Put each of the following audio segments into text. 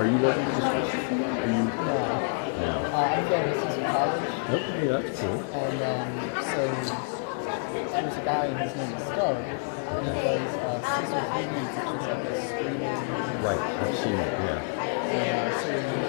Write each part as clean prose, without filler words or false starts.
Are you looking for the school? Are you? No. I'm going to Cecil College. Okay, that's cool. And so there's a guy, his name is Stowe, and he does Cecil Readiness, which is like a streaming. Right, I've seen it, yeah. And so you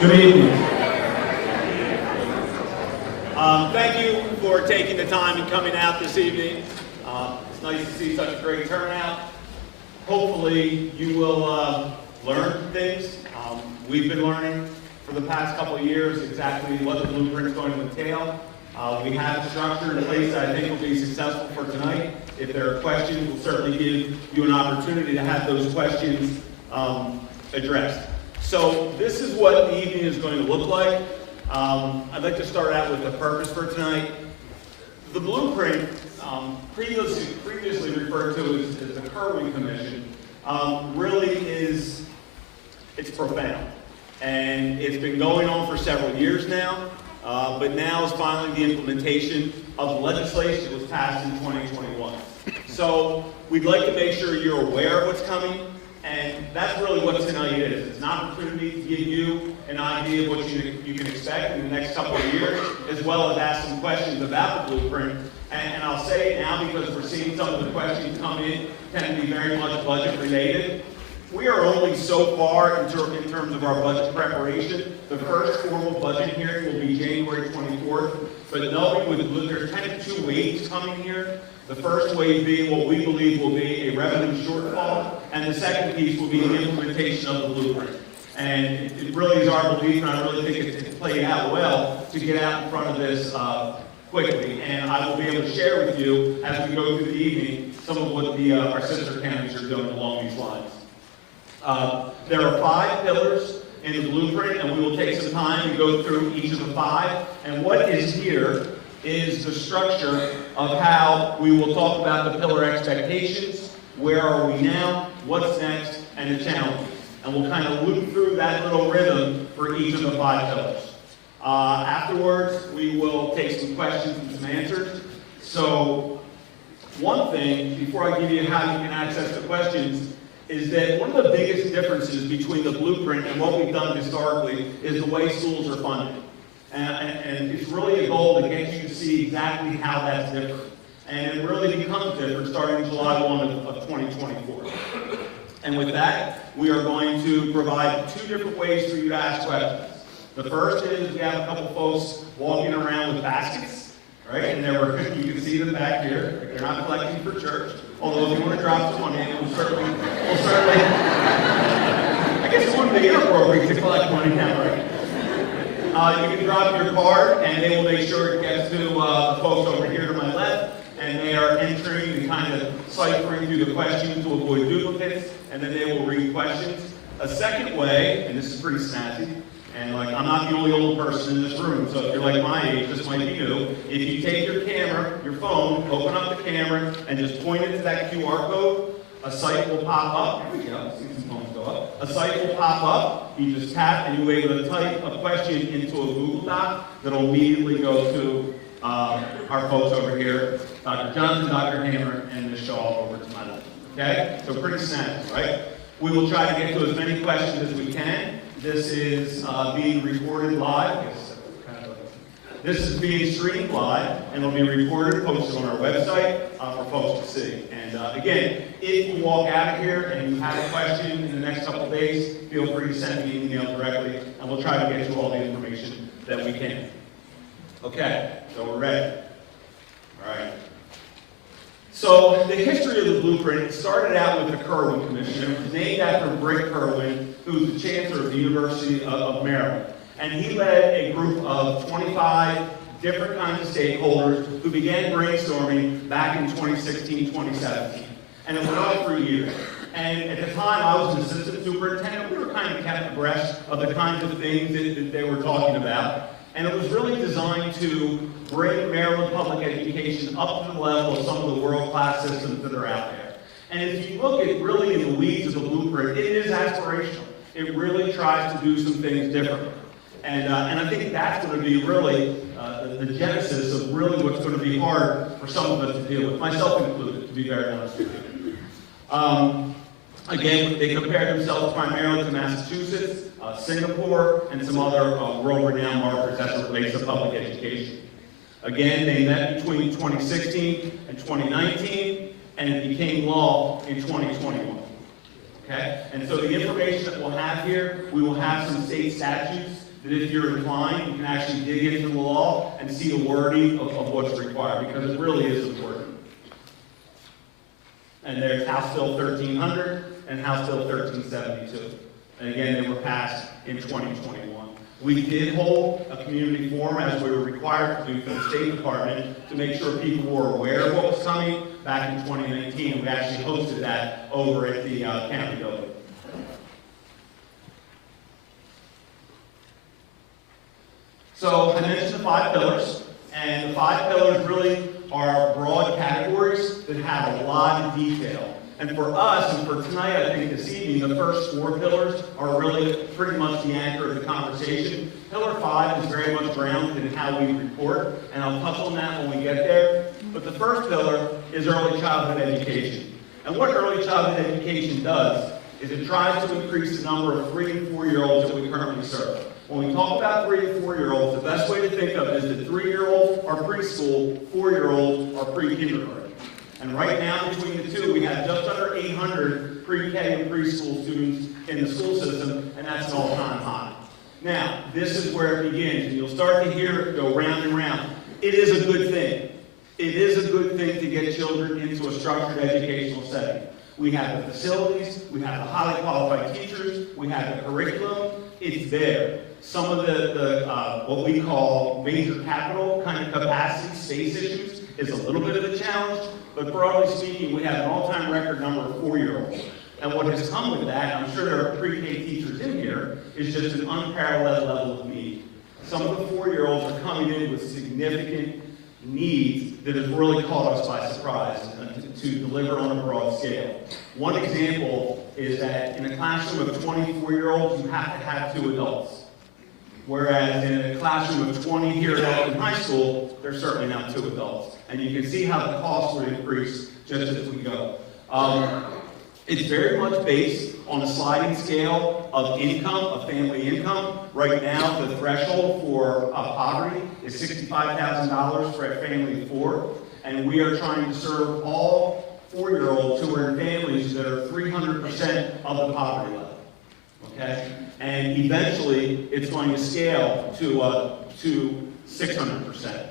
Good evening. Thank you for taking the time and coming out this evening. It's nice to see such a great turnout. Hopefully you will learn things. We've been learning for the past couple of years exactly what the blueprint is going to entail. We have a structure in place that I think will be successful for tonight. If there are questions, we'll certainly give you an opportunity to have those questions addressed. So this is what the evening is going to look like. I'd like to start out with the purpose for tonight. The blueprint, previously referred to as the Kerwin Commission, really it's profound. And it's been going on for several years now, but now is finally the implementation of legislation that was passed in 2021. So we'd like to make sure you're aware of what's coming, and that's really what tonight is. It's an opportunity to give you an idea of what you can expect in the next couple of years, as well as ask some questions about the blueprint. And I'll say it now because we're seeing some of the questions come in tend to be very much budget related. We are only so far in terms of our budget preparation. The first formal budget hearing will be January 24th, but knowing there's kind of two waves coming here. The first wave being what we believe will be a revenue shortfall, and the second piece will be the implementation of the blueprint. And it really is our belief, and I really think it's played out well, to get out in front of this quickly. And I will be able to share with you, as we go through the evening, some of what our sister counties are doing along these lines. There are 5 pillars in the blueprint, and we will take some time to go through each of the 5. And what is here is the structure of how we will talk about the pillar expectations, where are we now, what's next, and the challenges. And we'll kind of loop through that little rhythm for each of the 5 pillars. Afterwards, we will take some questions and some answers. So one thing, before I give you how you can access the questions, is that one of the biggest differences between the blueprint and what we've done historically is the way schools are funded. And it's really a goal to get you to see exactly how that's different. And it really becomes different starting July 1 of 2024. And with that, we are going to provide 2 different ways for you to ask questions. The first is we have a couple folks walking around with baskets, right? And you can see them back here. They're not collecting for church. Although if you want to drop some money, we'll certainly, I guess it wouldn't be inappropriate to collect money now, right? You can drop your card, and they will make sure it gets to the folks over here to my left, and they are entering and kind of ciphering through the questions to avoid duplicates, and then they will read questions. A second way, and this is pretty snazzy, and I'm not the only old person in this room, so if you're like my age, this might be new. If you take your camera, your phone, open up the camera, and just point it to that QR code, a site will pop up. Here we go. See some phones go up. A site will pop up. You just tap, and you're able to type a question into a Google Doc that'll immediately go to our folks over here, Dr. Johnson, Dr. Hammer, and Ms. Shaw over to my left. Okay? So pretty snazzy, right? We will try to get to as many questions as we can. This is being recorded live. This is being streamed live, and it'll be recorded, posted on our website for folks to see. And again, if you walk out of here and you have a question in the next couple of days, feel free to send me an email directly, and we'll try to get you all the information that we can. Okay, so we're ready. All right. So the history of the blueprint started out with the Kerwin Commission. It was named after Britt Kerwin, who's the chancellor of the University of Maryland. And he led a group of 25 different kinds of stakeholders who began brainstorming back in 2016, 2017. And it went on for years. And at the time, I was an assistant superintendent. We were kind of kept abreast of the kinds of things that they were talking about. And it was really designed to bring Maryland public education up to the level of some of the world-class systems that are out there. And if you look at really in the weeds of the blueprint, it is aspirational. It really tries to do some things differently. And I think that's going to be really the genesis of really what's going to be hard for some of us to deal with, myself included, to be very honest with you. Again, they compared themselves primarily to Massachusetts, Singapore, and some other world-renowned markers as it relates to public education. Again, they met between 2016 and 2019, and it became law in 2021. Okay? And so the information that we'll have here, we will have some state statutes that if you're inclined, you can actually dig into the law and see the wording of what's required, because it really is important. And there's House Bill 1300 and House Bill 1372. And again, they were passed in 2021. We did hold a community forum, as we were required to do from the State Department, to make sure people were aware of what was coming. Back in 2019, we actually hosted that over at the county building. So I mentioned the 5 pillars, and the 5 pillars really are broad categories that have a lot of detail. And for us, and for tonight, I think this evening, the first 4 pillars are really pretty much the anchor of the conversation. Pillar 5 is very much grounded in how we report, and I'll touch on that when we get there. But the first pillar is early childhood education. And what early childhood education does is it tries to increase the number of 3- and 4-year-olds that we currently serve. When we talk about 3- and 4-year-olds, the best way to think of it is that 3-year-olds are preschool, 4-year-olds are pre-kindergarten. And right now, between the two, we have just under 800 pre-K and preschool students in the school system, and that's an all-time high. Now, this is where it begins, and you'll start to hear it go round and round. It is a good thing. It is a good thing to get children into a structured educational setting. We have the facilities, we have the highly qualified teachers, we have the curriculum. It's there. Some of the what we call major capital kind of capacity space issues is a little bit of a challenge, but broadly speaking, we have an all-time record number of 4-year-olds. And what has come with that, I'm sure there are pre-K teachers in here, is just an unparalleled level of need. Some of the 4-year-olds are coming in with significant needs that have really caught us by surprise to deliver on a broad scale. One example is that in a classroom of 24-year-olds, you have to have 2 adults. Whereas in a classroom of 20 here in high school, there's certainly not 2 adults. And you can see how the cost would increase just as we go. It's very much based on a sliding scale of income, of family income. Right now, the threshold for poverty is $65,000 for a family of 4. And we are trying to serve all 4-year-olds who are in families that are 300% of the poverty level. Okay? And eventually, it's going to scale to 600%.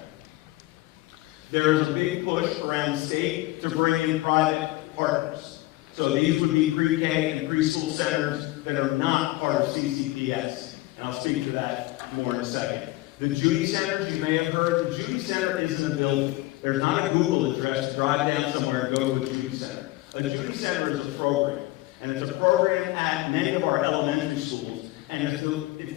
There is a big push around the state to bring in private partners. So these would be pre-K and preschool centers that are not part of CCPS. And I'll speak to that more in a second. The Judy Centers, you may have heard, the Judy Center isn't a building. There's not a Google address to drive down somewhere and go to a Judy Center. A Judy Center is a program. And it's a program at many of our elementary schools. And it's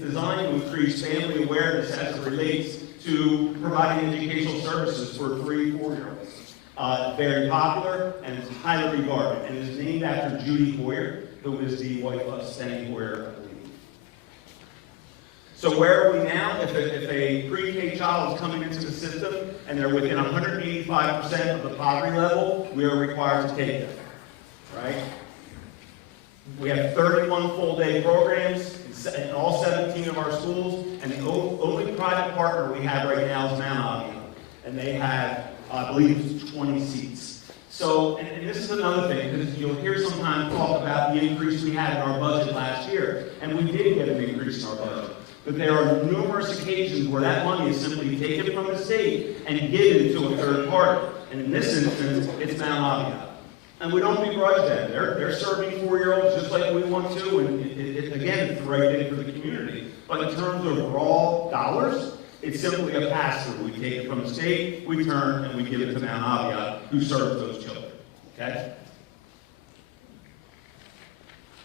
designed to increase family awareness as it relates to providing educational services for 3- and 4-year-olds. Very popular, and it's highly regarded. And it's named after Judy Hoyer, who is the wife of Steny Hoyer, I believe. So where are we now? If a pre-K child is coming into the system and they're within 185% of the poverty level, we are required to take them, right? We have 31 full-day programs in all 17 of our schools, and the only private partner we have right now is Mount Auburn, and they have, I believe, 20 seats. So, and this is another thing, because you'll hear sometimes talk about the increase we had in our budget last year, and we did get an increase in our budget. But there are numerous occasions where that money is simply taken from the state and given to a third party. And in this instance, it's Mount Auburn. And we don't begrudge them. They're serving 4-year-olds just like we want to, and again, it's the right thing for the community. But in terms of raw dollars, it's simply a pass-through. We take it from the state, we turn, and we give it to Mount Auburn, who serves those children. Okay?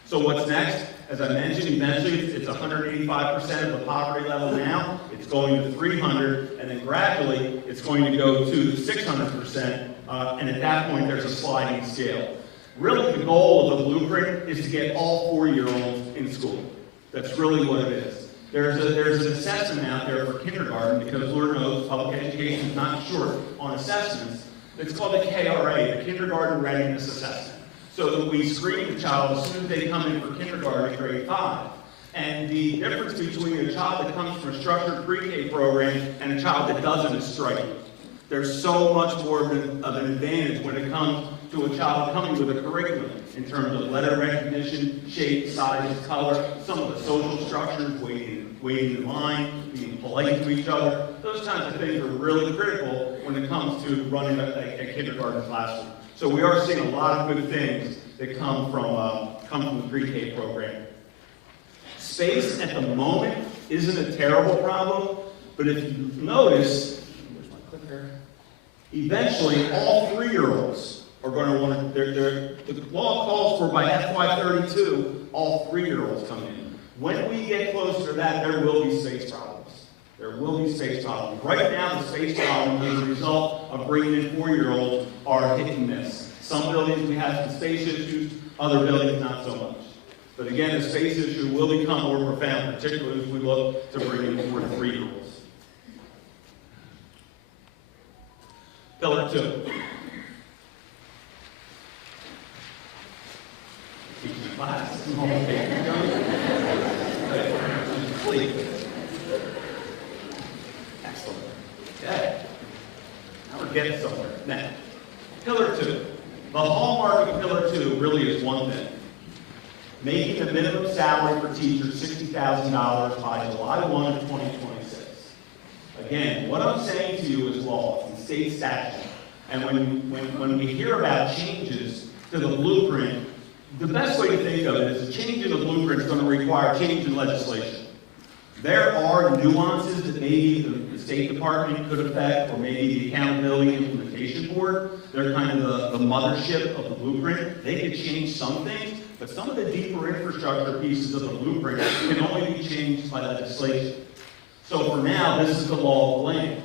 So what's next? As I mentioned, eventually it's 185% of the poverty level now. It's going to 300, and then gradually it's going to go to 600%. And at that point, there's a sliding scale. Really, the goal of the blueprint is to get all 4-year-olds in school. That's really what it is. There's an assessment out there for kindergarten, because Lord knows public education is not short on assessments. It's called the KRA, the Kindergarten Readiness Assessment. So that we screen the child as soon as they come in for kindergarten in grade 5. And the difference between a child that comes from a structured pre-K program and a child that doesn't is striking. There's so much more of an advantage when it comes to a child coming with a curriculum in terms of letter recognition, shape, size, color, some of the social structures, waiting in line, being polite to each other. Those kinds of things are really critical when it comes to running a kindergarten classroom. So we are seeing a lot of good things that come from the pre-K program. Space at the moment isn't a terrible problem, but if you notice, where's my clicker? Eventually all 3-year-olds are going to want to, the law calls for by FY32, all 3-year-olds come in. When we get closer to that, there will be space problems. There will be space problems. Right now, the space problems as a result of bringing in 4-year-olds are hit and miss. Some buildings we have some space issues, other buildings not so much. But again, the space issue will become more profound, particularly as we look to bring in 4 to 3-year-olds. Pillar 2. Teaching class. Excellent. Okay. Now we're getting somewhere. Now, Pillar 2. The hallmark of Pillar 2 really is one thing. Making the minimum salary for teachers $60,000 by July 1 of 2026. Again, what I'm saying to you is law, it's state statute. And when we hear about changes to the blueprint, the best way to think of it is a change in the blueprint is going to require change in legislation. There are nuances that maybe the State Department could affect, or maybe the Accountability Implementation Board. They're kind of the mothership of the blueprint. They could change some things, but some of the deeper infrastructure pieces of the blueprint can only be changed by legislation. So for now, this is the law of the land.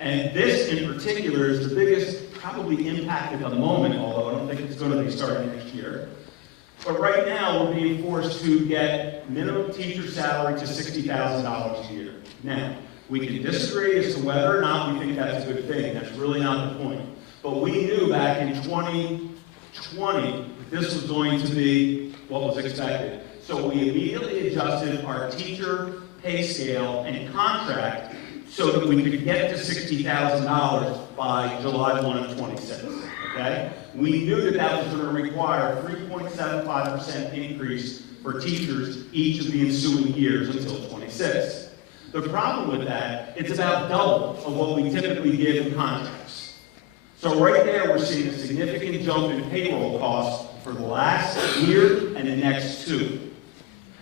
And this in particular is the biggest probably impact at the moment, although I don't think it's going to be starting next year. But right now, we're being forced to get minimum teacher salary to $60,000 a year. Now, we can disagree as to whether or not we think that's a good thing. That's really not the point. But we knew back in 2020 this was going to be what was expected. So we immediately adjusted our teacher pay scale and contract so that we could get to $60,000 by July 1 of 26. Okay? We knew that that was going to require a 3.75% increase for teachers each of the ensuing years until 26. The problem with that, it's about double of what we typically give in contracts. So right there, we're seeing a significant jump in payroll costs for the last year and the next 2.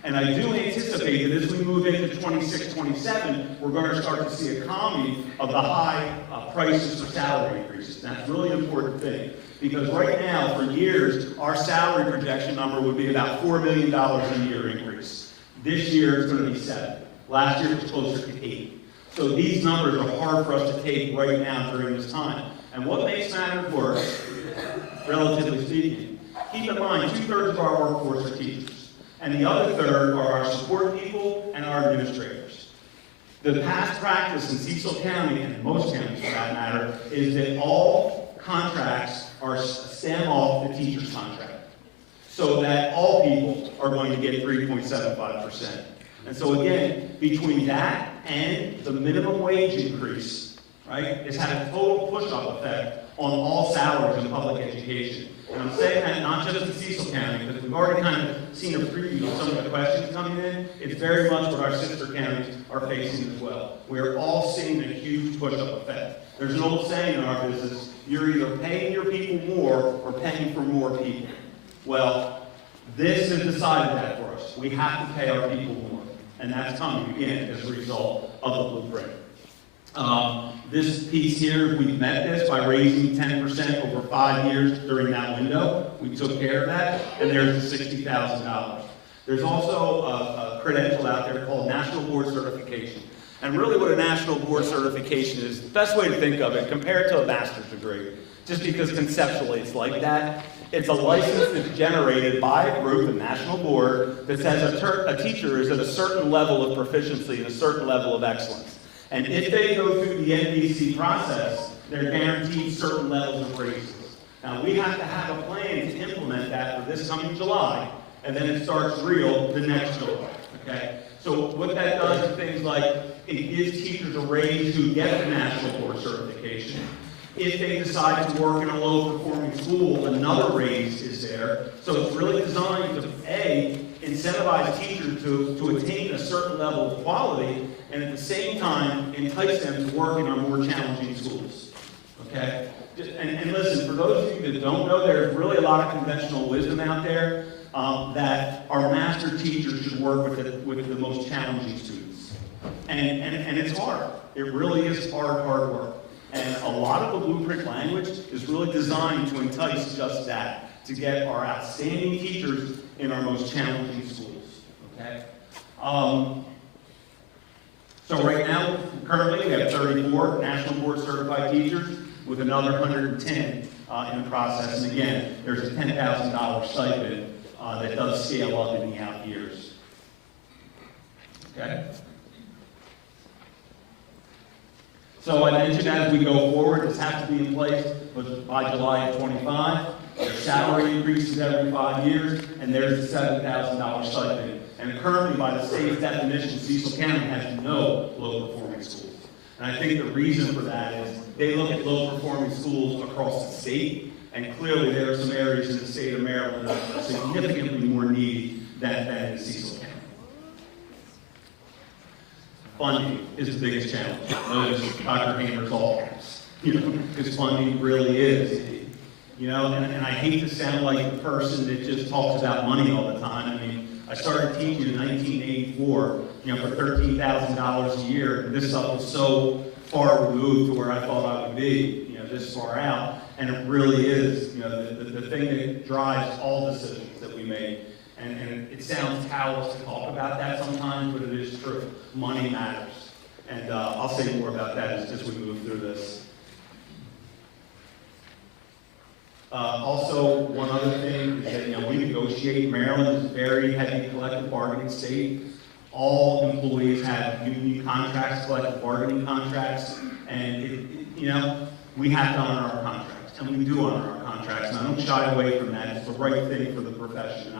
And I do anticipate that as we move into 26, 27, we're going to start to see a calming of the high prices for salary increases. And that's a really important thing. Because right now, for years, our salary projection number would be about $4 million a year increase. This year, it's going to be 7. Last year, it was closer to 8. So these numbers are hard for us to take right now during this time. And what makes matters worse, relatively speaking, keep in mind, 2/3 of our workforce are teachers. And the other third are our support people and our administrators. The past practice in Cecil County, and in most counties for that matter, is that all contracts are stem off the teacher's contract. So that all people are going to get 3.75%. And so again, between that and the minimum wage increase, right, it's had a total push-up effect on all salaries in public education. And I'm saying that not just in Cecil County, because we've already kind of seen a preview of some of the questions coming in. It's very much what our sister counties are facing as well. We're all seeing a huge push-up effect. There's an old saying in our business, you're either paying your people more or paying for more people. Well, this has decided that for us. We have to pay our people more. And that's coming again as a result of the blueprint. This piece here, we met this by raising 10% over 5 years during that window. We took care of that, and there's the $60,000. There's also a credential out there called National Board Certification. And really what a National Board Certification is, the best way to think of it, compare it to a master's degree, just because conceptually it's like that. It's a license that's generated by a group, a national board, that says a teacher is at a certain level of proficiency and a certain level of excellence. And if they go through the NBC process, they're guaranteed certain levels of raises. Now, we have to have a plan to implement that for this coming July, and then it starts real the next July, okay? So what that does is things like, it gives teachers a raise who get the National Board Certification. If they decide to work in a low-performing school, another raise is there. So it's really designed to, A, incentivize teachers to attain a certain level of quality, and at the same time, entice them to work in our more challenging schools. Okay? And listen, for those of you that don't know, there's really a lot of conventional wisdom out there that our master teachers should work with the most challenging students. And it's hard. It really is hard work. And a lot of the blueprint language is really designed to entice just that, to get our outstanding teachers in our most challenging schools. Okay? So right now, currently, we have 34 National Board Certified teachers with another 110 in the process. And again, there's a $10,000 stipend that does scale up in the out years. Okay? So I mentioned as we go forward, this has to be in place by July of 25. There's salary increases every 5 years, and there's the $7,000 stipend. And currently, by the state's definition, Cecil County has no low-performing schools. And I think the reason for that is they look at low-performing schools across the state, and clearly there are some areas in the state of Maryland that are significantly more needy than in Cecil County. Funding is the biggest challenge. Notice Dr. Hammer's office, because funding really is. And I hate to sound like the person that just talks about money all the time. I mean, I started teaching in 1984, for $13,000 a year. And this stuff was so far removed to where I thought I would be, this far out. And it really is, the thing that drives all decisions that we make. And it sounds callous to talk about that sometimes, but it is true. Money matters. And I'll say more about that as we move through this. Also, one other thing is that we negotiate. Maryland is a very heavy collective bargaining state. All employees have union contracts, collective bargaining contracts, and we have to honor our contracts, and we do honor our contracts. And I don't shy away from that. It's the right thing for the profession.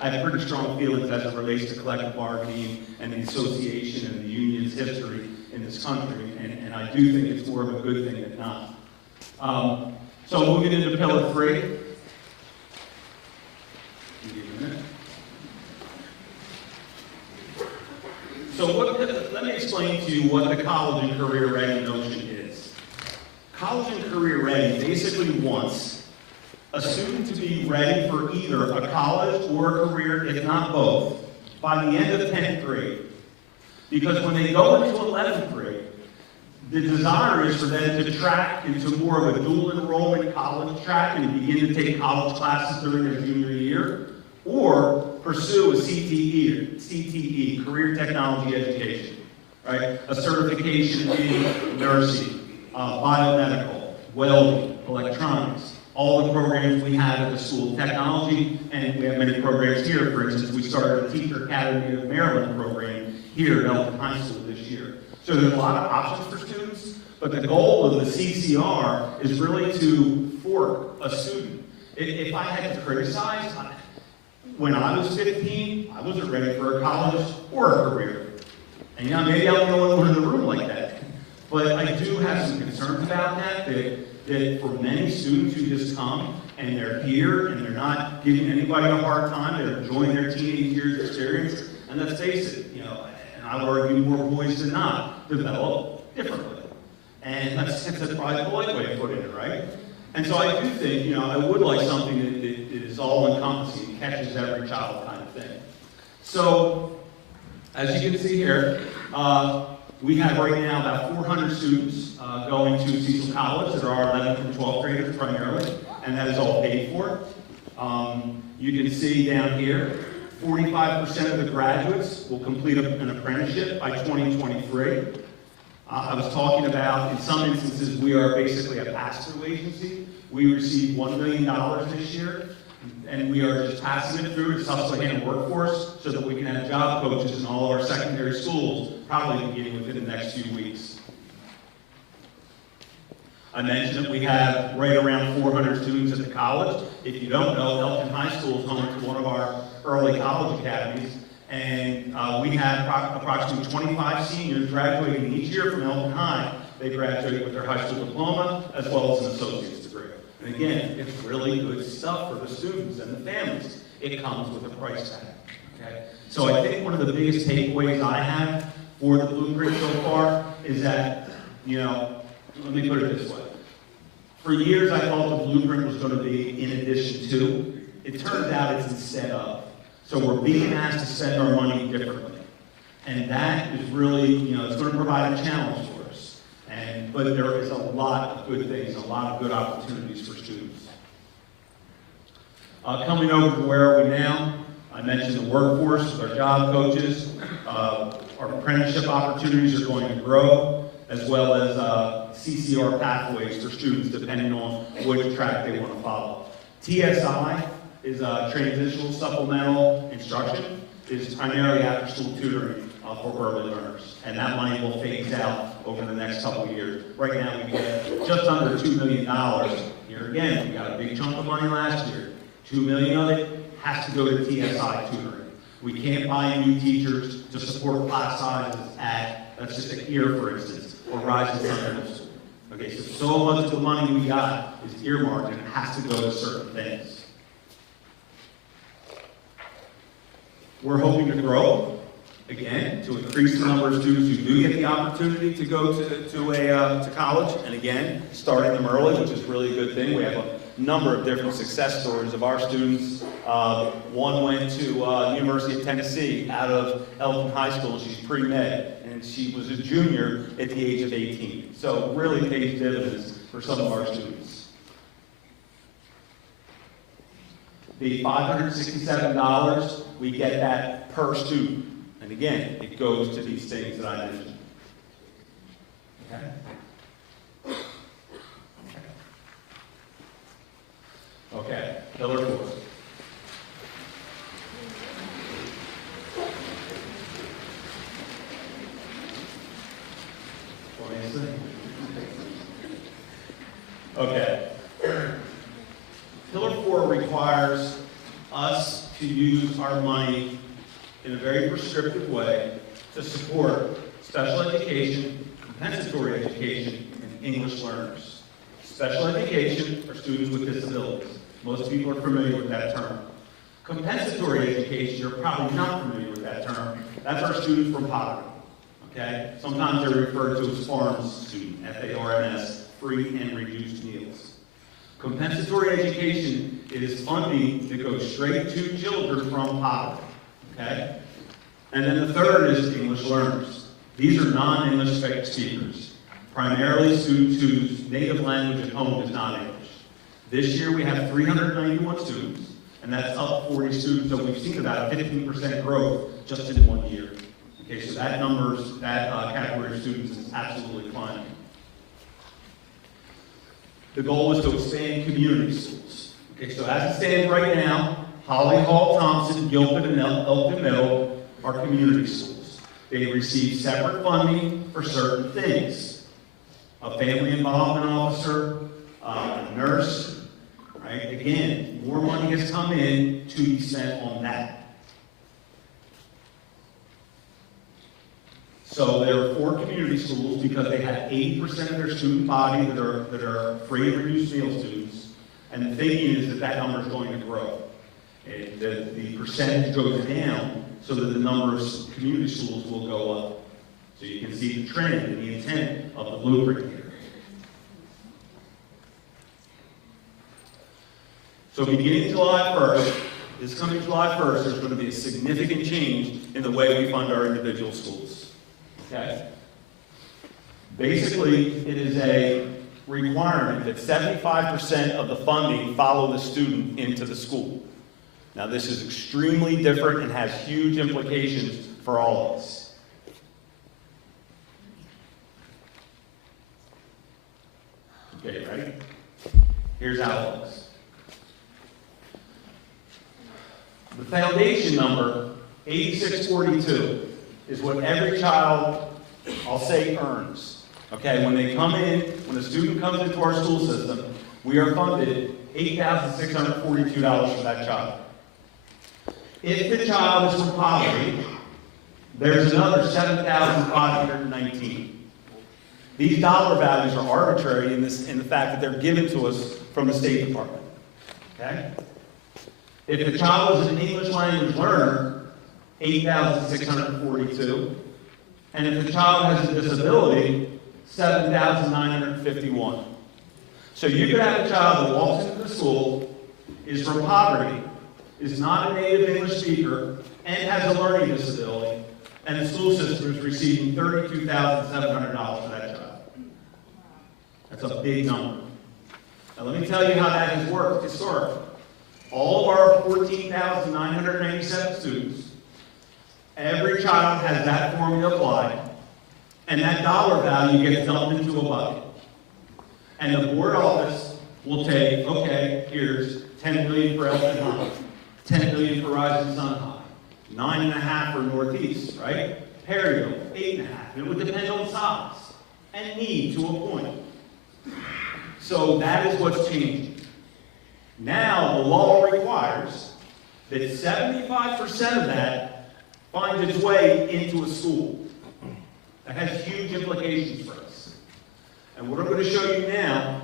I have pretty strong feelings as it relates to collective bargaining and the association and the union's history in this country, and I do think it's more of a good thing than not. So moving into Pillar 3. So let me explain to you what the college and career ready notion is. College and career ready basically wants a student to be ready for either a college or a career, if not both, by the end of 10th grade. Because when they go into 11th grade, the desire is for them to track into more of a dual enrollment college track and begin to take college classes during their junior year, or pursue a CTE, Career Technology Education, right? A certification in nursing, biomedical, welding, electronics, all the programs we have at the School of Technology, and we have many programs here. For instance, we started a Teacher Academy of Maryland program here at Elton High School this year. So there's a lot of options for students, but the goal of the CCR is really to fork a student. If I had to criticize, when I was 15, I wasn't ready for a college or a career. And maybe I'm the only one in the room like that. But I do have some concerns about that for many students who just come and they're here and they're not giving anybody a hard time, they're enjoying their teenage years experience. And let's face it, and I would argue more boys than not develop differently. And that's probably the polite way of putting it, right? And so I do think, I would like something that is all-encompassing, catches every child kind of thing. So, as you can see here, we have right now about 400 students going to Cecil College that are our 11th and 12th graders primarily, and that is all paid for. You can see down here, 45% of the graduates will complete an apprenticeship by 2023. I was talking about, in some instances, we are basically a pass-through agency. We received $1 million this year, and we are just passing it through to Susquehanna Workforce so that we can have job coaches in all of our secondary schools, probably beginning within the next few weeks. I mentioned that we have right around 400 students at the college. If you don't know, Elton High School is home to one of our early college academies, and we have approximately 25 seniors graduating each year from Elton High they graduate with their high school diploma as well as an associate's degree. And again, it's really good stuff for the students and the families. It comes with a price tag. Okay? So I think one of the biggest takeaways I have for the blueprint so far is that, you know, let me put it this way. For years I thought the blueprint was going to be in addition to. It turns out it's instead of. So we're being asked to spend our money differently. And that is really, you know, it's going to provide a challenge for us. But there is a lot of good things, a lot of good opportunities for students. Coming over to where are we now? I mentioned the workforce, our job coaches, our apprenticeship opportunities are going to grow, as well as CCR pathways for students depending on which track they want to follow. TSI is transitional supplemental instruction, is primarily after-school tutoring for early learners, and that money will phase out over the next couple of years. Right now we get just under $2 million. Here again, we got a big chunk of money last year. $2 million of it has to go to TSI tutoring. We can't buy new teachers to support class sizes at, let's just take here for instance, or Rise in Middle School. Okay, so much of the money we got is earmarked and it has to go to certain things. We're hoping to grow, again, to increase the number of students who do get the opportunity to go to college, and again, starting them early, which is really a good thing. We have a number of different success stories of our students. One went to University of Tennessee out of Elton High School, and she's pre-med, and she was a junior at the age of 18. So really pays dividends for some of our students. The $567, we get that per student. And again, it goes to these things that I mentioned. Okay? Okay, pillar 4. Okay. Pillar 4 requires us to use our money in a very prescriptive way to support special education, compensatory education, and English learners. Special education are students with disabilities. Most people are familiar with that term. Compensatory education, you're probably not familiar with that term. That's our students from poverty. Okay? Sometimes they're referred to as FARMS student, FARMS, free and reduced meals. Compensatory education is funding that goes straight to children from poverty. Okay? And then the third is English learners. These are non-English speakers, primarily students whose native language at home is not English. This year we have 391 students, and that's up 40 students, so we've seen about a 15% growth just in 1 year. Okay, so that category of students is absolutely climbing. The goal is to expand community schools. Okay, so as it stands right now, Holly, Hall, Thompson, Gilpin, and Elkton Middle are community schools. They receive separate funding for certain things. A family involvement officer, a nurse, right? Again, more money has come in to be spent on that. So there are 4 community schools because they have 80% of their student body that are free and reduced meal students. And the thinking is that that number is going to grow. And the percentage goes down so that the number of community schools will go up. So you can see the trend and the intent of the blueprint here. So beginning July 1st, this coming July 1st, there's going to be a significant change in the way we fund our individual schools. Okay? Basically, it is a requirement that 75% of the funding follow the student into the school. Now, this is extremely different and has huge implications for all of us. Okay, ready? Here's how it looks. The foundation number, 8642, is what every child, I'll say, earns. Okay, when they come in, when a student comes into our school system, we are funded $8,642 for that child. If the child is from poverty, there's another $7,519. These dollar values are arbitrary in the fact that they're given to us from the State Department. Okay? If the child was an English language learner, 8,642. And if the child has a disability, 7,951. So you could have a child that walks into the school, is from poverty, is not a native English speaker, and has a learning disability, and the school system is receiving $32,700 for that child. That's a big number. Now let me tell you how that has worked historically. All of our 14,987 students, every child has that formula applied, and that dollar value gets dumped into a bucket. And the board office will take, okay, here's 10 million for Elton High, 10 million for Rising Sun High, 9.5 for Northeast, right? Perryville, 8.5. It would depend on size and need to a point. So that is what's changing. Now the law requires that 75% of that finds its way into a school. That has huge implications for us. And what I'm going to show you now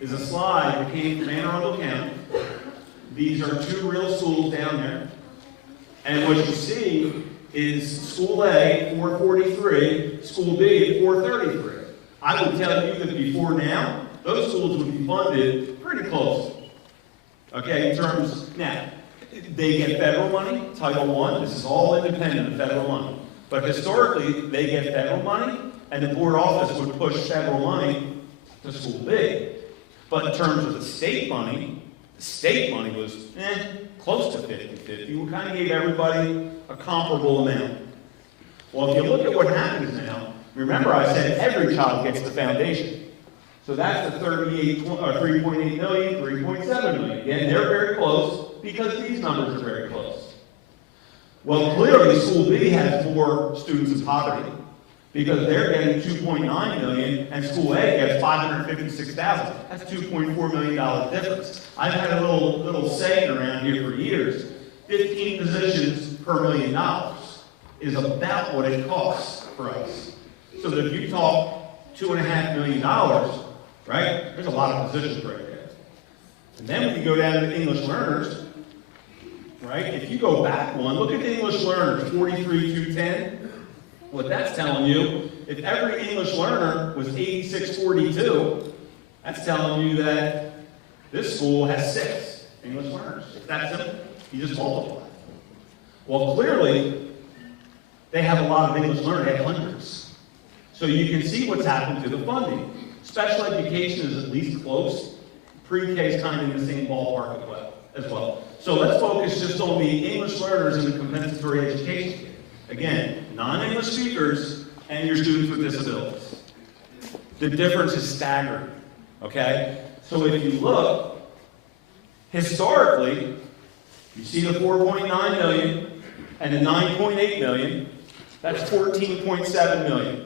is a slide that came from Anne Arundel County. These are 2 real schools down there. And what you see is School A at 443, School B at 433. I would tell you that before now, those schools would be funded pretty close. Okay, in terms, now, they get federal money, Title I, this is all independent of federal money. But historically, they get federal money, and the board office would push federal money to School B. But in terms of the state money was close to 50-50. We kind of gave everybody a comparable amount. Well, if you look at what happens now, remember I said every child gets the foundation. So that's the 3.8 million, 3.7 million. Again, they're very close because these numbers are very close. Well, clearly, School B has more students in poverty because they're getting 2.9 million, and School A gets 556,000. That's $2.4 million difference. I've had a little saying around here for years: 15 positions per $1 million is about what it costs for us. So that if you talk $2.5 million, right? There's a lot of positions right there. And then when you go down to English learners, right? If you go back one, look at the English learners, 43,210. What that's telling you, if every English learner was 8642, that's telling you that this school has 6 English learners. It's that simple. You just multiply. Well, clearly, they have a lot of English learners. They have hundreds. So you can see what's happened to the funding. Special education is at least close. Pre-K is kind of in the same ballpark as well. So let's focus just on the English learners in the compensatory education. Again, non-English speakers and your students with disabilities. The difference is staggering, okay? So if you look, historically, you see the 4.9 million and the 9.8 million, that's 14.7 million.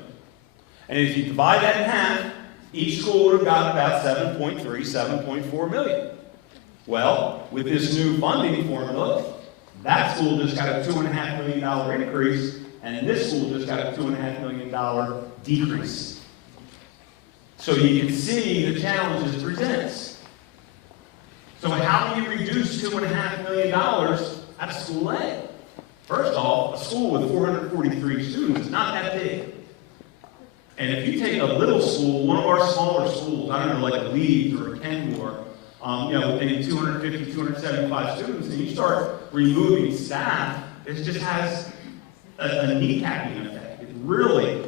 And if you divide that in half, each school would have got about 7.3, 7.4 million. Well, with this new funding formula, that school just got a $2.5 million increase, and this school just got a $2.5 million decrease. So you can see the challenges it presents. So how do you reduce $2.5 million out of School A? First off, a school with 443 students is not that big. And if you take a little school, one of our smaller schools, I don't know, like a Leeds or a Kenmore, maybe 250, 275 students, and you start removing staff, it just has a kneecapping effect. It really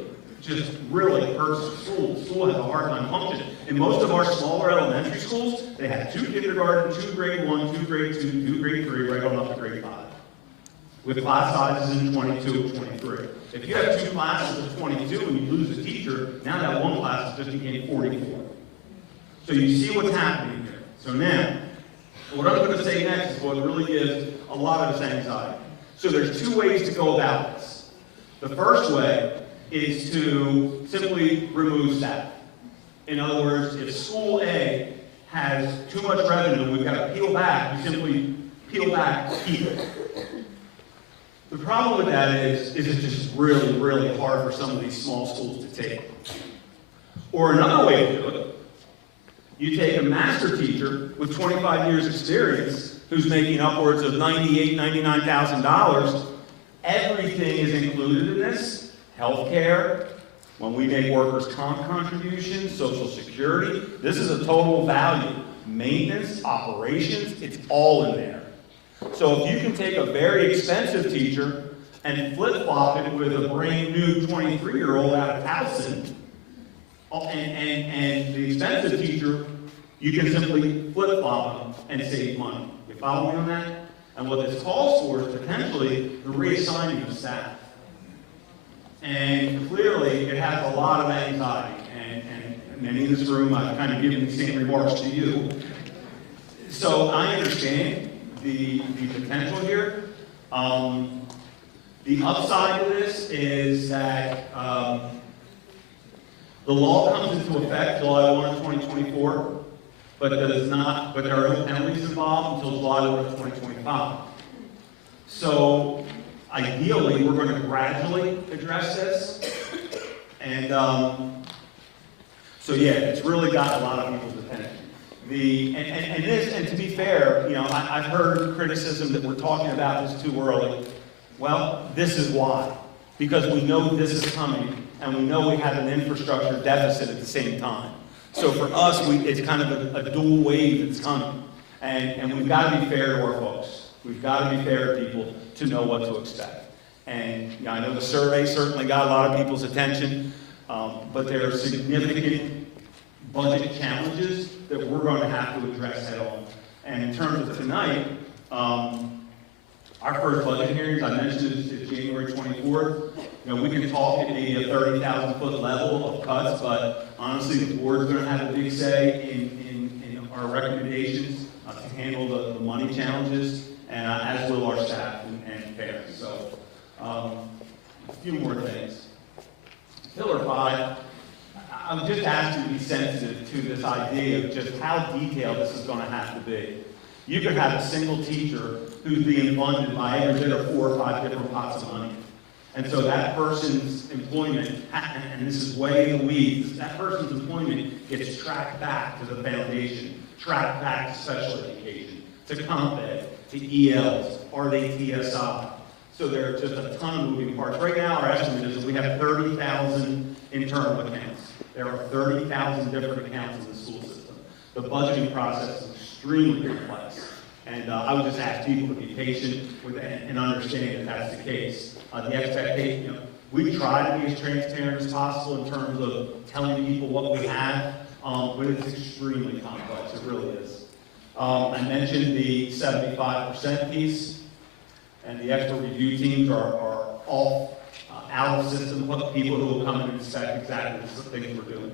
hurts the school. The school has a hard time functioning. In most of our smaller elementary schools, they have 2 kindergarten, 2 grade 1, 2 grade 2, 2 grade 3, right on up to grade 5. With class sizes in 22 or 23. If you have 2 classes of 22 and you lose a teacher, now that one class just became 44. So you see what's happening here. So now, what I'm going to say next is what really gives a lot of us anxiety. So there's 2 ways to go about this. The first way is to simply remove staff. In other words, if School A has too much revenue, we've got to peel back, we simply peel back, keep it. The problem with that is it's just really hard for some of these small schools to take. Or another way to do it, you take a master teacher with 25 years experience who's making upwards of $98,000, $99,000. Everything is included in this. Healthcare, when we make workers' comp contributions, Social Security, this is a total value. Maintenance, operations, it's all in there. So if you can take a very expensive teacher and flip-flop it with a brand new 23-year-old out of Lawson, and the expensive teacher, you can simply flip-flop them and save money. You follow me on that? And what this calls for is potentially the reassigning of staff. And clearly, it has a lot of anxiety. And many in this room, I've kind of given the same remarks to you. So I understand the potential here. The upside of this is that the law comes into effect July 1, 2024. But there are no penalties involved until July 1, 2025. So ideally, we're going to gradually address this. And so yeah, it's really got a lot of people's attention. And to be fair, you know, I've heard criticism that we're talking about this too early. Well, this is why. Because we know this is coming, and we know we have an infrastructure deficit at the same time. So for us, it's kind of a dual wave that's coming. And we've got to be fair to our folks. We've got to be fair to people to know what to expect. And you know, I know the survey certainly got a lot of people's attention, but there are significant budget challenges that we're going to have to address head on. And in terms of tonight, our first budget hearings, I mentioned, is January 24th. You know, we can talk at maybe a 30,000-foot level of cuts, but honestly, the board's going to have a big say in our recommendations to handle the money challenges, and as will our staff and parents. So, a few more things. Pillar 5, I would just ask you to be sensitive to this idea of just how detailed this is going to have to be. You could have a single teacher who's being funded by every bit of 4 or 5 different pots of money. And so that person's employment, and this is way in the weeds, that person's employment gets tracked back to the foundation, tracked back to special education, to comp ed, to ELs, are they TSI? So there are just a ton of moving parts. Right now, our estimate is that we have 30,000 internal accounts. There are 30,000 different accounts in the school system. The budgeting process is extremely complex. And I would just ask people to be patient with that and understand that that's the case. The expectation, you know, we try to be as transparent as possible in terms of telling people what we have, but it's extremely complex. It really is. I mentioned the 75% piece, and the expert review teams are all out of system, people who will come and inspect exactly the things we're doing.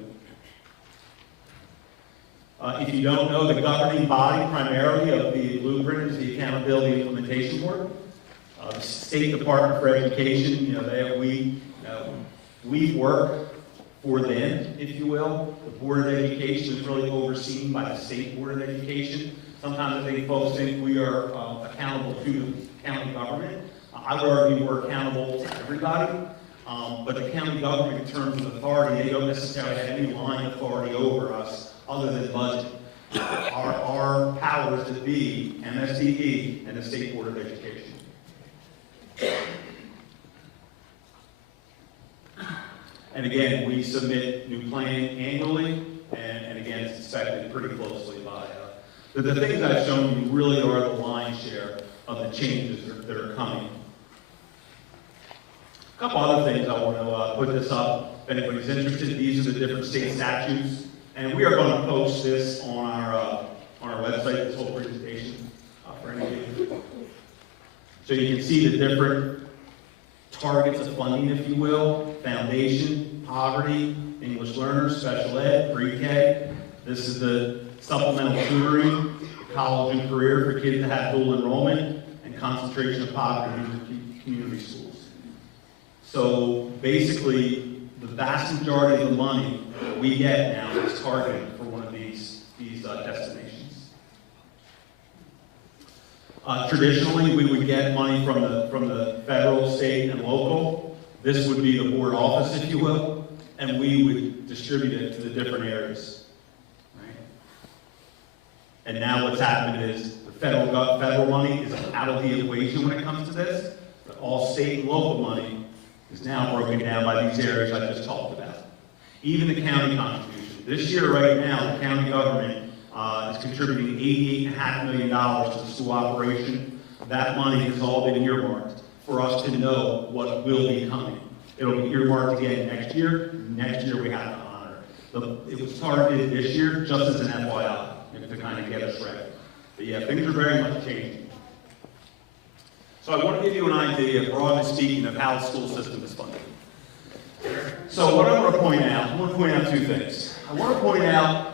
If you don't know, the governing body primarily of the blueprint is the Accountability Implementation Board. The State Department for Education, you know, we work for them, if you will. The Board of Education is really overseen by the State Board of Education. Sometimes I think folks think we are accountable to the county government. I would argue we're accountable to everybody, but the county government, in terms of authority, they don't necessarily have any line authority over us other than budget. Our powers that be, MSDE, and the State Board of Education. And again, we submit new planning annually, and again, it's inspected pretty closely by the things I've shown you really are the lion's share of the changes that are coming. A couple other things I want to put this up. If anybody's interested, these are the different state statutes, and we are going to post this on our website, this whole presentation for any of you. So you can see the different targets of funding, if you will: foundation, poverty, English learners, special ed, pre-K. This is the supplemental tutoring, college and career for kids that have dual enrollment, and concentration of poverty in community schools. So basically, the vast majority of the money that we get now is targeted for one of these destinations. Traditionally, we would get money from the federal, state, and local. This would be the board office, if you will. and we would distribute it to the different areas. Right? And now what's happened is the federal money is out of the equation when it comes to this, but all state and local money is now broken down by these areas I just talked about. Even the county contribution. This year, right now, the county government is contributing $88.5 million to the school operation. That money has all been earmarked for us to know what will be coming. It'll be earmarked again next year. Next year, we have to honor it. It was targeted this year just as an FYI, to kind of get us ready. But yeah, things are very much changing. So I want to give you an idea, broadly speaking, of how the school system is funded. So what I want to point out, two things. I want to point out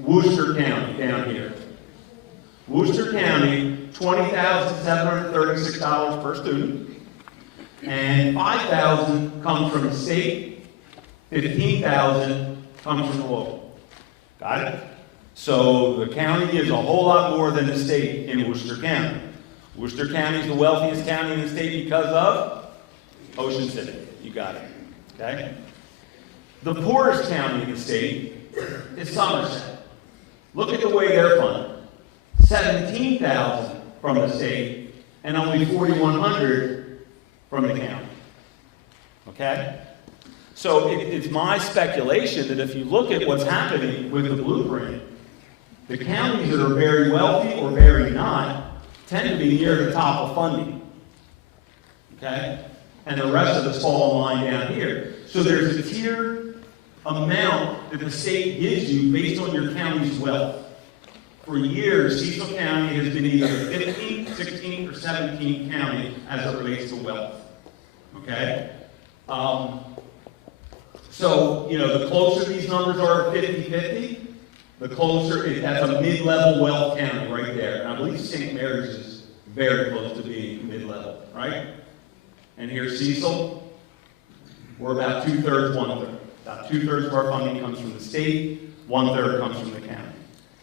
Worcester County down here. Worcester County, $20,736 per student, and $5,000 comes from the state, $15,000 comes from the local. Got it? So the county is a whole lot more than the state in Worcester County. Worcester County is the wealthiest county in the state because of Ocean City. You got it. Okay? The poorest county in the state is Somerset. Look at the way they're funded. $17,000 from the state and only $4,100 from the county. Okay? So it's my speculation that if you look at what's happening with the blueprint, the counties that are very wealthy or very not tend to be near the top of funding. Okay? And the rest of us fall in line down here. So there's a tiered amount that the state gives you based on your county's wealth. For years, Cecil County has been either 15th, 16th, or 17th county as it relates to wealth. Okay? So, the closer these numbers are 50-50, the closer, that's a mid-level wealth county right there. And I believe St. Mary's is very close to being mid-level, right? And here's Cecil. We're about 2/3, 1/3. About 2/3 of our funding comes from the state, 1/3 comes from the county.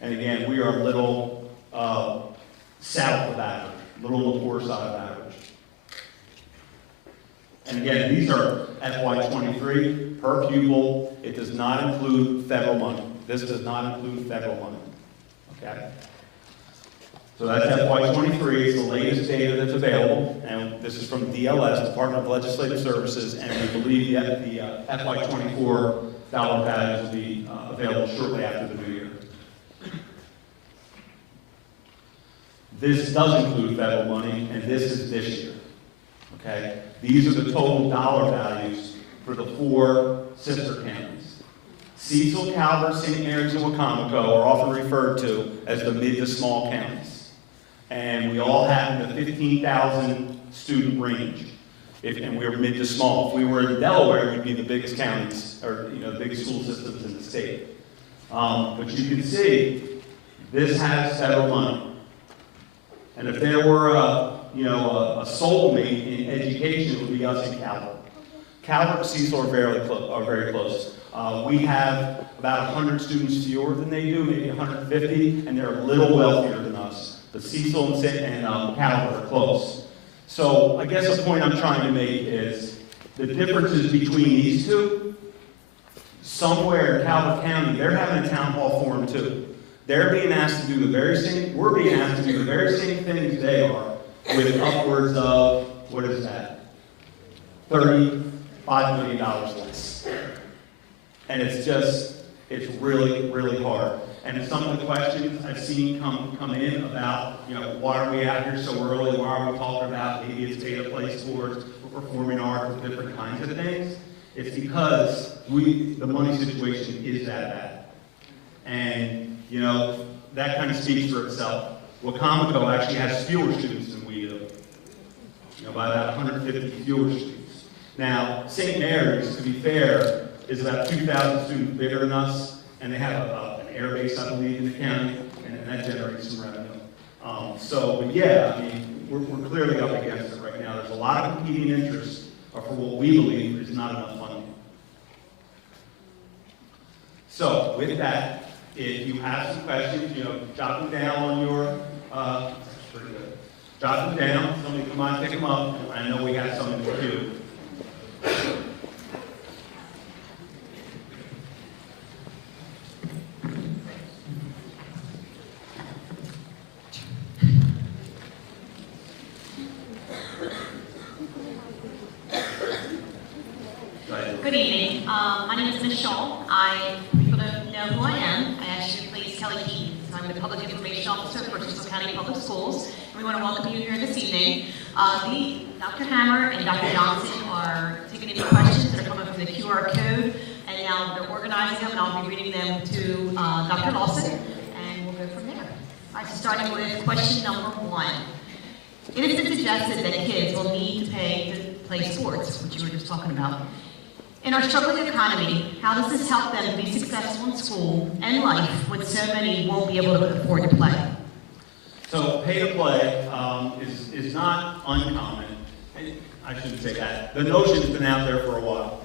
And again, we are a little south of average, a little on the poor side of average. And again, these are FY23 per pupil. It does not include federal money. This does not include federal money. Okay? So that's FY23. It's the latest data that's available. And this is from DLS, Department of Legislative Services. And we believe that the FY24 dollar values will be available shortly after the new year. This does include federal money, and this is this year. Okay? These are the total dollar values for the 4 sister counties. Cecil, Calvert, St. Mary's, and Wacomico are often referred to as the mid to small counties. And we all have in the 15,000 student range. And we're mid to small. If we were in Delaware, we'd be the biggest counties, or the biggest school systems in the state. But you can see, this has federal money. And if there were a soulmate in education, it would be us in Calvert. Calvert and Cecil are very close. We have about 100 students fewer than they do, maybe 150, and they're a little wealthier than us. But Cecil and Calvert are close. So I guess the point I'm trying to make is the differences between these two. Somewhere in Calvert County, they're having a town hall forum too. They're being asked to do the very same, we're being asked to do the very same things they are, with upwards of, what is that? $35 million less. And it's really, really hard. And some of the questions I've seen come in about, why are we out here so early? Why are we talking about maybe it's data place towards performing arts and different kinds of things? It's because the money situation is that bad. And, that kind of speaks for itself. Wacomico actually has fewer students than we do. By about 150 fewer students. Now, St. Mary's, to be fair, is about 2,000 students bigger than us, and they have an air base, I believe, in the county, and that generates some revenue. But yeah, we're clearly up against it right now. There's a lot of competing interests for what we believe is not enough funding. So, with that, if you have some questions, jot them down on your, jot them down. Somebody come on, pick them up. I know we got some in the queue. Good evening. My name is Ms. Shaw. People don't know who I am. I actually replace Kelly Keaton. So I'm the Public Information Officer for Cecil County Public Schools. And we want to welcome you here this evening. Dr. Hammer and Dr. Johnson are taking any questions that are coming from the QR code. And now they're organizing them, and I'll be reading them to Dr. Lawson. And we'll go from there. All right, so starting with question number 1. It has been suggested that kids will need to pay to play sports, which you were just talking about. In our struggling economy, how does this help them to be successful in school and life when so many won't be able to afford to play? So pay to play is not uncommon. I shouldn't say that. The notion's been out there for a while.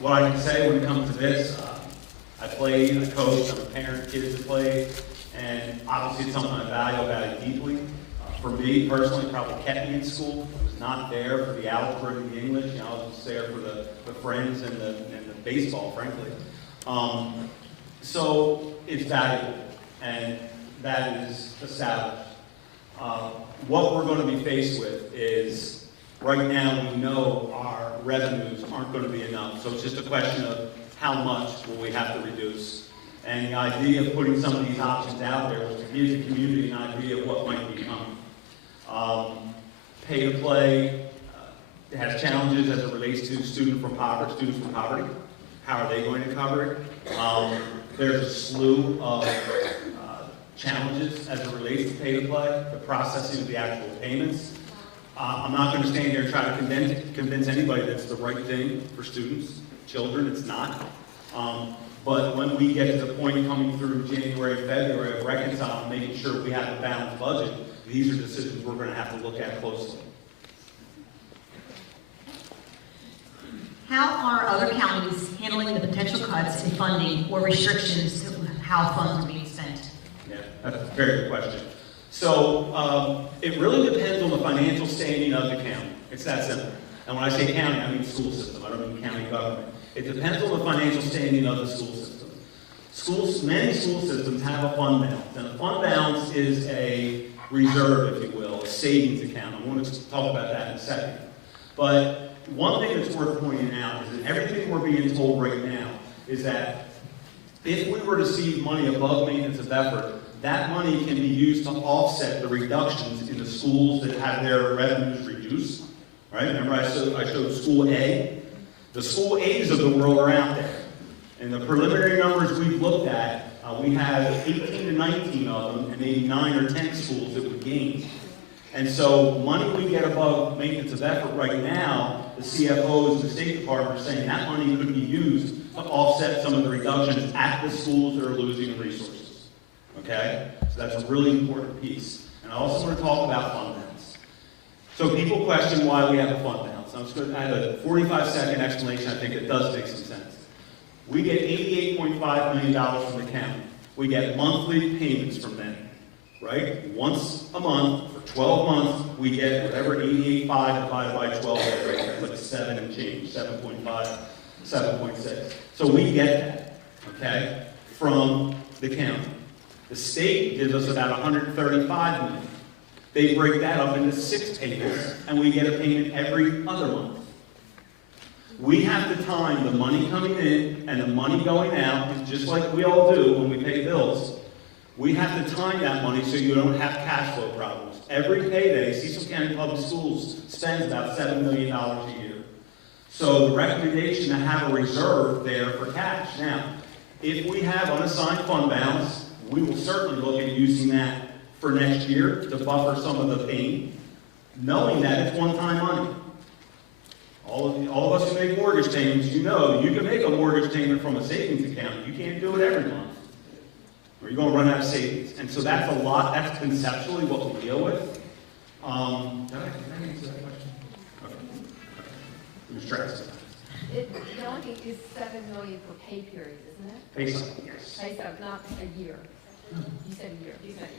What I can say when it comes to this, I played, I coached, I'm a parent of kids that play, and obviously it's something I value deeply. For me personally, it probably kept me in school. I was not there for the algebra and the English. I was just there for the friends and the baseball, frankly. So it's valuable, and that is established. What we're going to be faced with is, right now we know our revenues aren't going to be enough. So it's just a question of how much will we have to reduce. And the idea of putting some of these options out there was to give the community an idea of what might be coming. Pay to play has challenges as it relates to students from poverty. How are they going to cover it? There's a slew of challenges as it relates to pay to play, the processing of the actual payments. I'm not going to stand here and try to convince anybody that's the right thing for students, children. It's not. But when we get to the point coming through January, February of reconciling, making sure we have a balanced budget, these are decisions we're going to have to look at closely. How are other counties handling the potential cuts in funding or restrictions to how funds are being spent? Yeah, that's a very good question. So it really depends on the financial standing of the county. It's that simple. And when I say county, I mean school system. I don't mean county government. It depends on the financial standing of the school system. Many school systems have a fund balance, and a fund balance is a reserve, if you will, a savings account. I want to talk about that in a second. But one thing that's worth pointing out is that everything we're being told right now is that if we were to receive money above maintenance of effort, that money can be used to offset the reductions in the schools that have their revenues reduced. Right? Remember I showed School A? The School A's of the world are out there. And the preliminary numbers we've looked at, we have 18 to 19 of them, and maybe 9 or 10 schools that would gain. And so money we get above maintenance of effort right now, the CFOs and the State Department are saying that money could be used to offset some of the reductions at the schools that are losing resources. Okay? So that's a really important piece. And I also want to talk about fund balance. So people question why we have a fund balance. I'm just going to add a 45-second explanation. I think it does make some sense. We get $88.5 million from the county. We get monthly payments from them, right? Once a month for 12 months, we get whatever 88.5 divided by 12 is, right? That's like 7 and change, 7.5, 7.6. So we get that, okay, from the county. The state gives us about $135 million. They break that up into 6 payments, and we get a payment every other month. We have to time the money coming in and the money going out, just like we all do when we pay bills. We have to time that money so you don't have cash flow problems. Every payday, Cecil County Public Schools spends about $7 million a year. So the recommendation to have a reserve there for cash. Now, if we have unassigned fund balance, we will certainly look at using that for next year to buffer some of the pain, knowing that it's one-time money. All of us who make mortgage payments, you know, you can make a mortgage payment from a savings account. You can't do it every month, or you're going to run out of savings. And so that's a lot. That's conceptually what we deal with. Did I answer that question? Okay. I'm just trying to say. The only thing is $7 million per pay period, isn't it? Pay cycle, yes. Pay cycle, not a year. You said a year.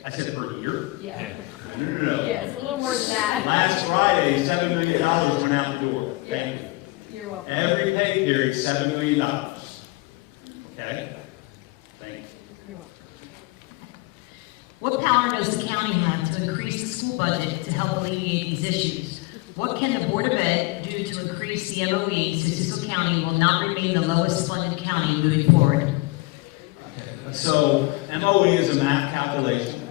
I said per year? Yeah. No. Yeah, it's a little more than that. Last Friday, $7 million went out the door. Thank you. You're welcome. Every pay period, $7 million. Okay? Thank you. You're welcome. What power does the county have to increase the school budget to help alleviate these issues? What can the Board of Ed do to increase the MOE so Cecil County will not remain the lowest funded county moving forward? So MOE is a math calculation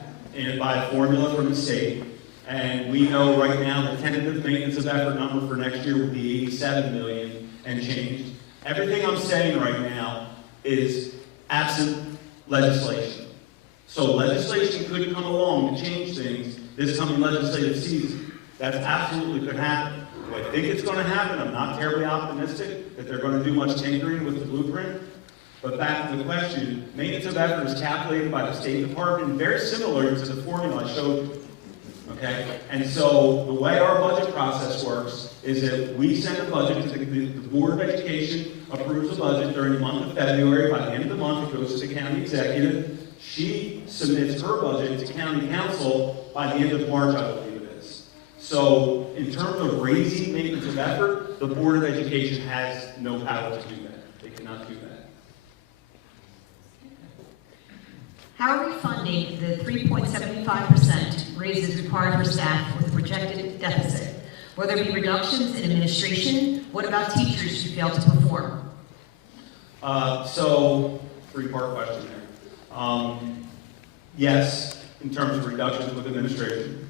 by a formula from the state, and we know right now the tentative maintenance of effort number for next year will be 87 million and change. Everything I'm saying right now is absent legislation. So legislation could come along to change things this coming legislative season. That absolutely could happen. Do I think it's going to happen? I'm not terribly optimistic that they're going to do much tinkering with the blueprint. But back to the question, maintenance of effort is calculated by the State Department, very similar to the formula I showed you. Okay? And so the way our budget process works is that we send a budget to the Board of Education, approves the budget during the month of February. By the end of the month, it goes to the county executive. She submits her budget to county council by the end of March, I believe it is. So in terms of raising maintenance of effort, the Board of Education has no power to do that. They cannot do that. How are we funding the 3.75% raises required for staff with a projected deficit? Will there be reductions in administration? What about teachers who fail to perform? So, three-part question there. Yes, in terms of reductions with administration.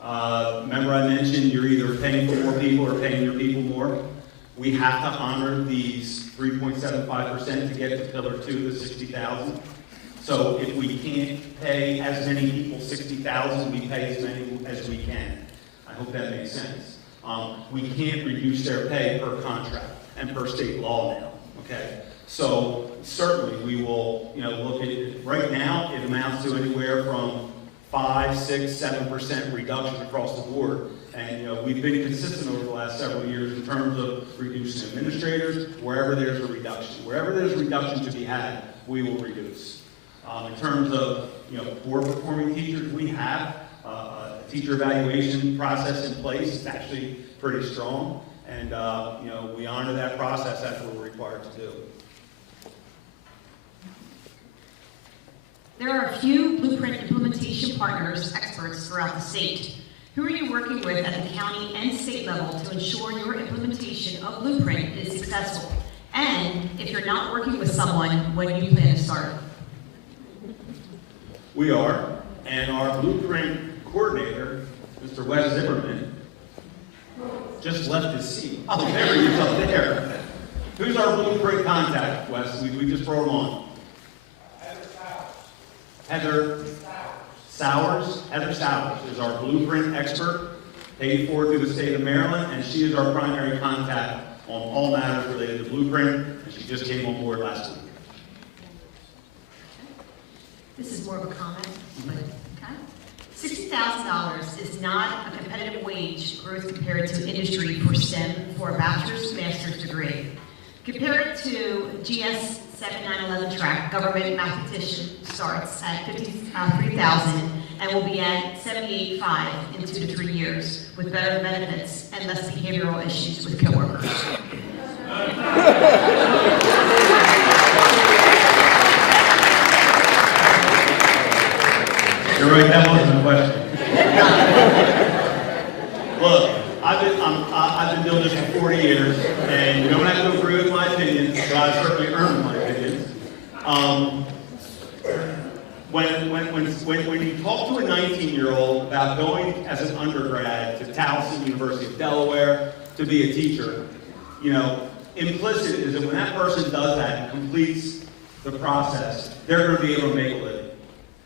Remember I mentioned you're either paying for more people or paying your people more. We have to honor these 3.75% to get to Pillar 2, the 60,000. So if we can't pay as many people 60,000, we pay as many as we can. I hope that makes sense. We can't reduce their pay per contract and per state law now. Okay, so certainly we will, look at it. Right now, it amounts to anywhere from 5, 6, 7% reduction across the board. And we've been consistent over the last several years in terms of reducing administrators. Wherever there's a reduction, wherever there's a reduction to be had, we will reduce. In terms of poor performing teachers, we have a teacher evaluation process in place. It's actually pretty strong, and we honor that process. That's what we're required to do. There are a few blueprint implementation partners, experts throughout the state. Who are you working with at the county and state level to ensure your implementation of blueprint is successful? And if you're not working with someone, when do you plan to start? We are, and our blueprint coordinator, Mr. Wes Zimmerman, just left his seat. Oh, there he is up there. Who's our blueprint contact, Wes? We just brought him on. Heather Sowers. Heather Sowers is our blueprint expert, paid for through the state of Maryland, and she is our primary contact on all matters related to blueprint, and she just came on board last week. This is more of a comment, but okay. $60,000 is not a competitive wage growth compared to industry for STEM for a bachelor's, master's degree. Compare it to GS 7911 track, government mathematician starts at $53,000 and will be at $78,500 in 2 to 3 years with better benefits and less behavioral issues with coworkers. You're right, that wasn't a question. Look, I've been doing this for 40 years, and you don't have to agree with my opinions, but I've certainly earned my opinions. When you talk to a 19-year-old about going as an undergrad to Towson, University of Delaware, to be a teacher, implicit is that when that person does that and completes the process, they're going to be able to make a living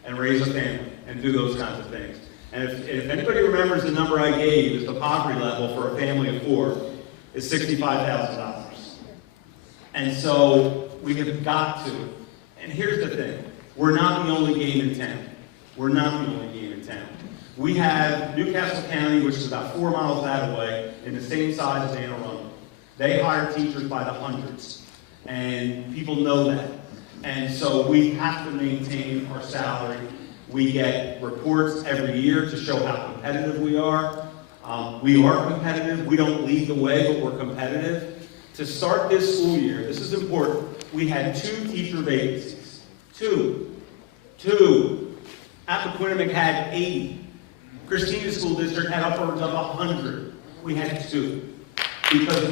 and raise a family and do those kinds of things. And if anybody remembers the number I gave, is the poverty level for a family of 4 is $65,000. And so we have got to, and here's the thing, we're not the only game in town. We're not the only game in town. We have Newcastle County, which is about 4 miles that way, in the same size as Anne Arundel. They hire teachers by the hundreds, and people know that. And so we have to maintain our salary. We get reports every year to show how competitive we are. We are competitive. We don't lead the way, but we're competitive. To start this school year, this is important, we had 2 teacher vacancies. 2. Appoquinimink had 80. Christina School District had upwards of 100. we had to sue. Because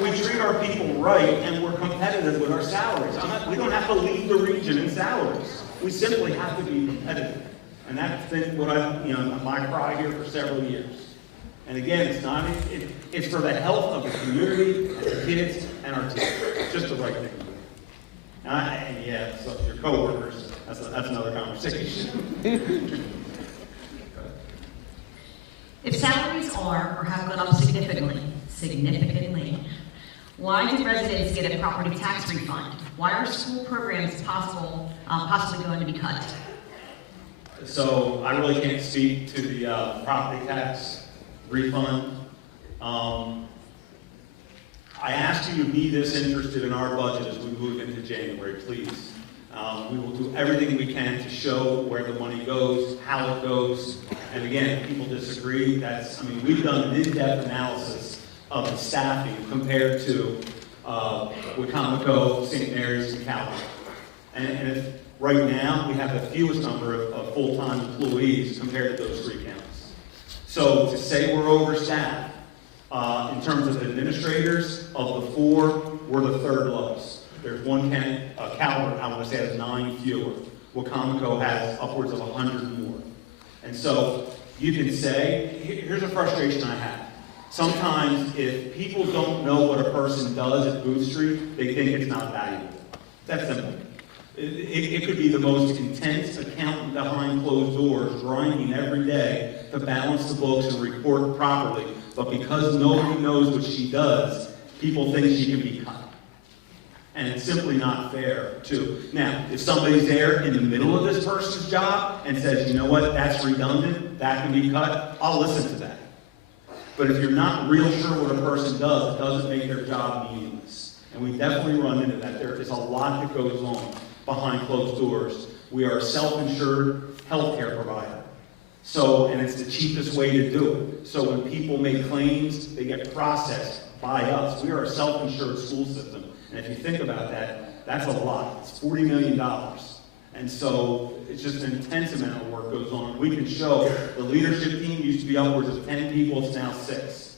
we treat our people right and we're competitive with our salaries. We don't have to lead the region in salaries. We simply have to be competitive. And that's been what my cry here for several years. And again, it's for the health of the community, and the kids, and our team. It's just the right thing to do. And yeah, so your coworkers, that's another conversation. If salaries are or have gone up significantly, why do residents get a property tax refund? Why are school programs possibly going to be cut? So I really can't speak to the property tax refund. I asked you to be this interested in our budget as we move into January, please. We will do everything we can to show where the money goes, how it goes. And again, if people disagree, we've done an in-depth analysis of the staffing compared to Wicomico, St. Mary's, and Calvin. And right now, we have the fewest number of full-time employees compared to those 3 counties. So to say we're overstaffed, in terms of administrators, of the 4, we're the 3rd lowest. There's one county, Calvert, I want to say, has 9 fewer. Wicomico has upwards of 100 more. And so you can say, here's a frustration I have. Sometimes if people don't know what a person does at Booth Street, they think it's not valuable. That's simple. It could be the most intense accountant behind closed doors, grinding every day to balance the books and report properly. But because nobody knows what she does, people think she can be cut. And it's simply not fair, too. Now, if somebody's there in the middle of this person's job and says, you know what, that's redundant, that can be cut, I'll listen to that. But if you're not real sure what a person does, it doesn't make their job meaningless. And we definitely run into that. There is a lot that goes on behind closed doors. We are a self-insured healthcare provider. And it's the cheapest way to do it. So when people make claims, they get processed by us. We are a self-insured school system. And if you think about that, that's a lot. It's $40 million. And so it's just an intense amount of work goes on. We can show the leadership team used to be upwards of 10 people, it's now 6.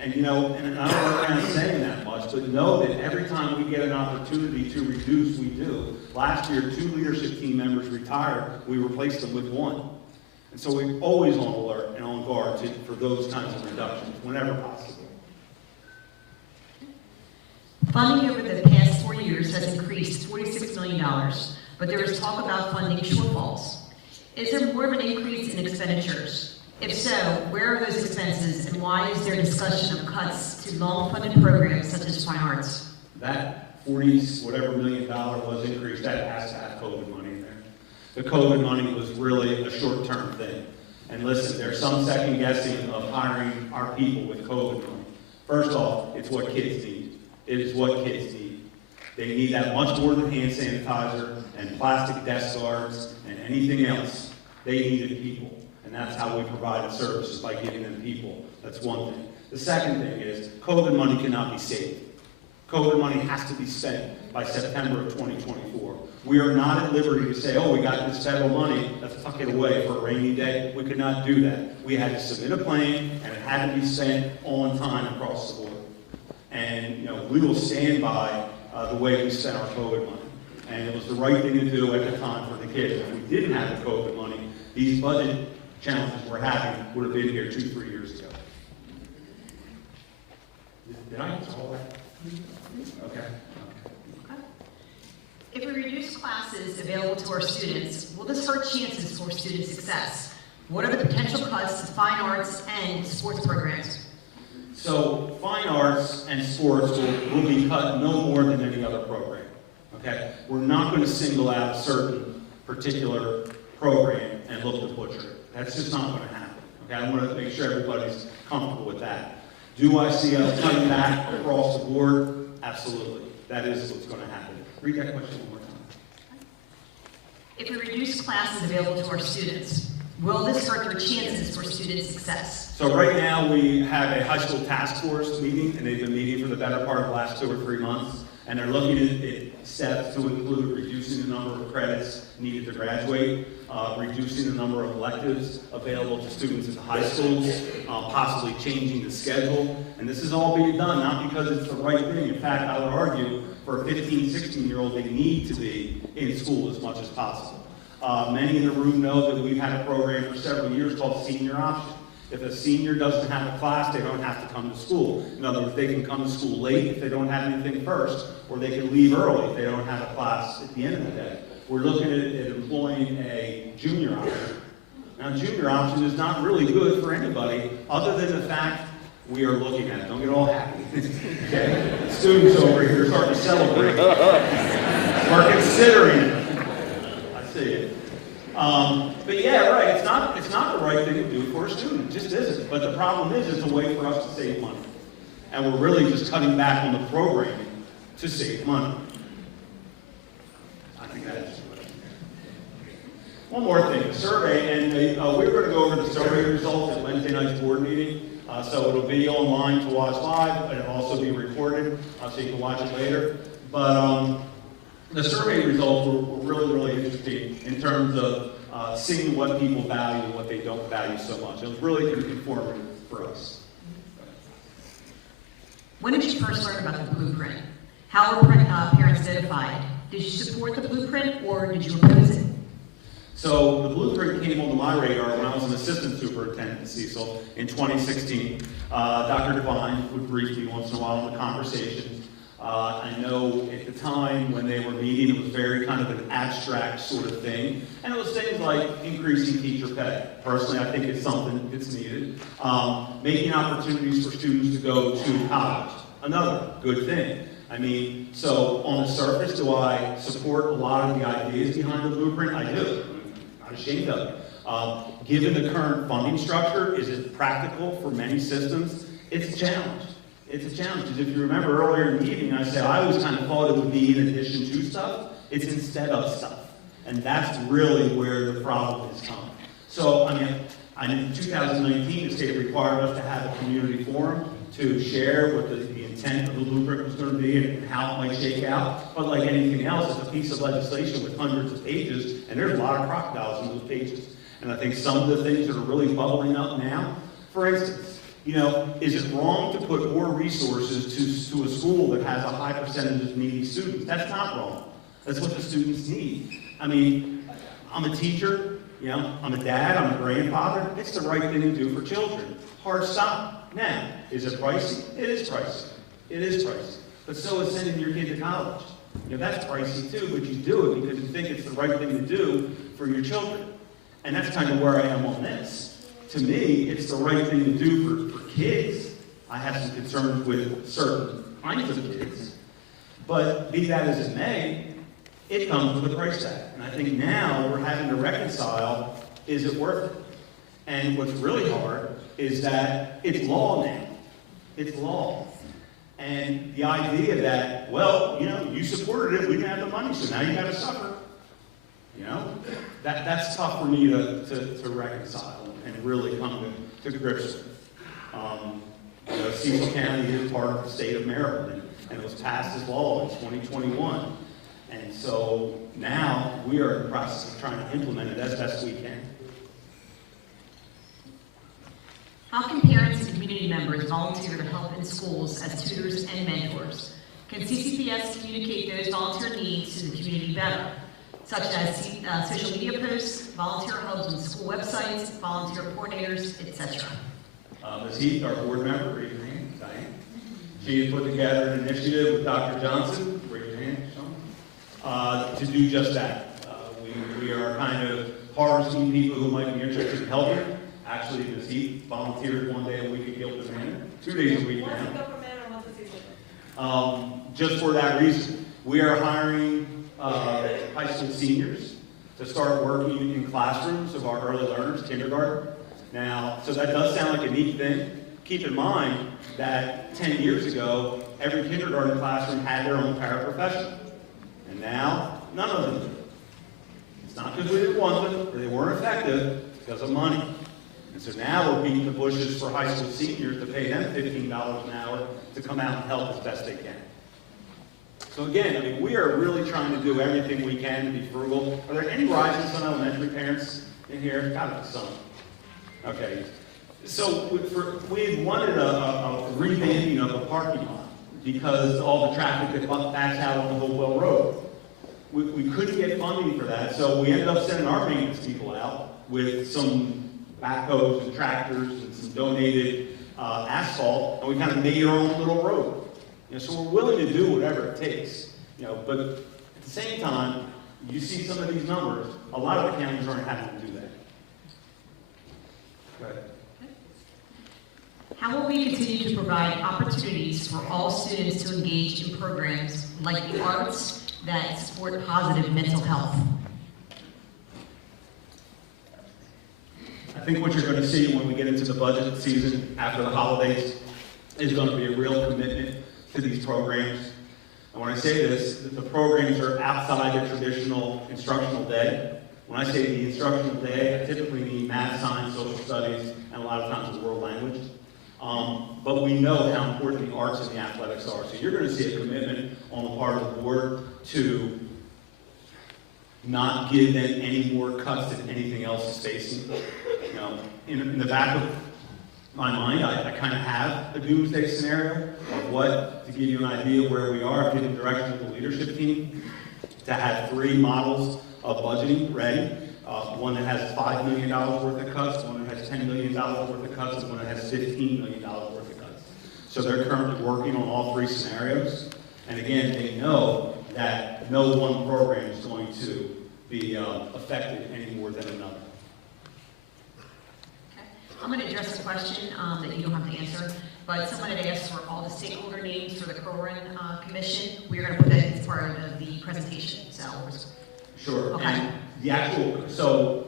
And and I don't work around saying that much, but know that every time we get an opportunity to reduce, we do. Last year, 2 leadership team members retired. We replaced them with 1. And so we're always on alert and on guard for those kinds of reductions, whenever possible. Funding over the past 4 years has increased $46 million, but there is talk about funding shortfalls. Is there more of an increase in expenditures? If so, where are those expenses, and why is there discussion of cuts to long-funded programs such as fine arts? That 40 whatever million dollar was increased, that has to have COVID money in there. The COVID money was really a short-term thing. And listen, there's some second guessing of hiring our people with COVID money. First off, it's what kids need. It is what kids need. They need that much more than hand sanitizer and plastic desk guards and anything else. They needed people. And that's how we provided services, by giving them people. That's one thing. The second thing is COVID money cannot be saved. COVID money has to be spent by September of 2024. We are not at liberty to say, oh, we got this federal money, let's tuck it away for a rainy day. We could not do that. We had to submit a plan, and it had to be spent on time across the board. And we will stand by the way we spent our COVID money. And it was the right thing to do at the time for the kids. If we didn't have the COVID money, these budget challenges we're having would have been here 2-3 years ago. Did I answer all that? Okay. If we reduce classes available to our students, will this hurt chances for student success? What are the potential cuts to fine arts and sports programs? So fine arts and sports will be cut no more than any other program. Okay? We're not going to single out a certain particular program and look to butcher it. That's just not going to happen. Okay? I want to make sure everybody's comfortable with that. Do I see us cutting back across the board? Absolutely. That is what's going to happen. Read that question one more time. If we reduce classes available to our students, Will this hurt their chances for student success? So right now we have a high school task force meeting, and they've been meeting for the better part of the last 2 or 3 months, and they're looking at steps to include reducing the number of credits needed to graduate, reducing the number of electives available to students at the high schools, possibly changing the schedule. And this is all being done not because it's the right thing. In fact, I would argue for a 15, 16-year-old, they need to be in school as much as possible. Many in the room know that we've had a program for several years called Senior Option. If a senior doesn't have a class, they don't have to come to school. In other words, they can come to school late if they don't have anything first, or they can leave early if they don't have a class at the end of the day. We're looking at employing a junior option. Now, junior option is not really good for anybody other than the fact we are looking at it. Don't get all happy. Okay? Students over here are starting to celebrate. We're considering it. I see it. But yeah, right, it's not the right thing to do for a student. It just isn't. But the problem is it's a way for us to save money. And we're really just cutting back on the programming to save money. I think that is what. One more thing, survey, and we were going to go over the survey results at Wednesday night's board meeting. So it'll be online to watch live, but it'll also be recorded, so you can watch it later. But the survey results were really, really interesting in terms of seeing what people value and what they don't value so much. It was really informative for us. When did you first learn about the blueprint? How were parents notified? Did you support the blueprint or did you oppose it? So the blueprint came onto my radar when I was an assistant superintendent at Cecil in 2016. Dr. Devine would brief me once in a while in the conversations. I know at the time when they were meeting, it was very kind of an abstract sort of thing. And it was things like increasing teacher pay. Personally, I think it's something that's needed. Making opportunities for students to go to college. Another good thing. I mean, so on the surface, do I support a lot of the ideas behind the blueprint? I do. I'm not ashamed of it. Given the current funding structure, is it practical for many systems? It's a challenge. It's a challenge, because if you remember earlier in the evening, I said I always kind of thought it would be in addition to stuff. It's instead of stuff. And that's really where the problem has come. So, I mean, in 2019, the state required us to have a community forum to share what the intent of the blueprint was going to be and how it might shake out. But like anything else, it's a piece of legislation with hundreds of pages, and there's a lot of crocodiles in those pages. And I think some of the things that are really bubbling up now, for instance, you know, is it wrong to put more resources to a school that has a high percentage of needy students? That's not wrong. That's what the students need. I mean, I'm a teacher, you know, I'm a dad, I'm a grandfather. It's the right thing to do for children. Hard stop. Now, is it pricey? It is pricey. It is pricey. But so is sending your kid to college. You know, that's pricey too, but you do it because you think it's the right thing to do for your children. And that's kind of where I am on this. To me, it's the right thing to do for kids. I have some concerns with certain kinds of kids. But be that as it may, it comes with a price tag. And I think now we're having to reconcile, is it worth it? And what's really hard is that it's law now. It's law. And the idea that, well, you know, you supported it, we didn't have the money, so now you got to suffer. You know, that's tough for me to reconcile and really come to grips with. You know, Cecil County is part of the state of Maryland, and it was passed as law in 2021. And so now we are in the process of trying to implement it as best we can. How can parents and community members volunteer to help in schools as tutors and mentors? Can CCPS communicate those volunteer needs to the community better, such as social media posts, volunteer hubs on school websites, volunteer coordinators, etc.? Ms. Heath, our board member, raise your hand. Diane. She has put together an initiative with Dr. Johnson, raise your hand, Sean, to do just that. We are kind of harvesting people who might be interested in helping. Actually, Ms. Heath volunteered one day a week at Gilpin Manor, 2 days a week now. Just for that reason, we are hiring high school seniors to start working in classrooms of our early learners, kindergarten. Now, so that does sound like a neat thing. Keep in mind that 10 years ago, every kindergarten classroom had their own paraprofessional. And now, none of them do. It's not because we didn't want them or they weren't effective. because of money. And so now we're beating the bushes for high school seniors to pay them $15 an hour to come out and help as best they can. So again, I mean, we are really trying to do everything we can to be frugal. Are there any Rising Sun Elementary parents in here? Got it, some. Okay. So we had wanted a revamping of the parking lot because all the traffic that backs out on the Hopewell Road. We couldn't get funding for that, so we ended up sending our maintenance people out with some backhoes and tractors and some donated asphalt, and we kind of made our own little road. You know, so we're willing to do whatever it takes. You know, but at the same time, you see some of these numbers. A lot of the counties aren't having to do that. Go ahead. How will we continue to provide opportunities for all students to engage in programs like the arts that support positive mental health? I think what you're going to see when we get into the budget season after the holidays is going to be a real commitment to these programs. And when I say this, the programs are outside the traditional instructional day. When I say the instructional day, I typically mean math, science, social studies, and a lot of times the world language. But we know how important the arts and the athletics are. So you're going to see a commitment on the part of the board to not give them any more cuts than anything else is facing. You know, in the back of my mind, I kind of have a doomsday scenario of what, to give you an idea of where we are. I've given direction to the leadership team to have 3 models of budgeting ready. One that has $5 million worth of cuts, one that has $10 million worth of cuts, and one that has $15 million worth of cuts. So they're currently working on all 3 scenarios. And again, they know that no one program is going to be affected any more than another. Okay. I'm going to address a question that you don't have to answer, but someone had asked for all the stakeholder names for the Kerwin Commission. We're going to put that as part of the presentation. So. Sure. Okay. And the actual, so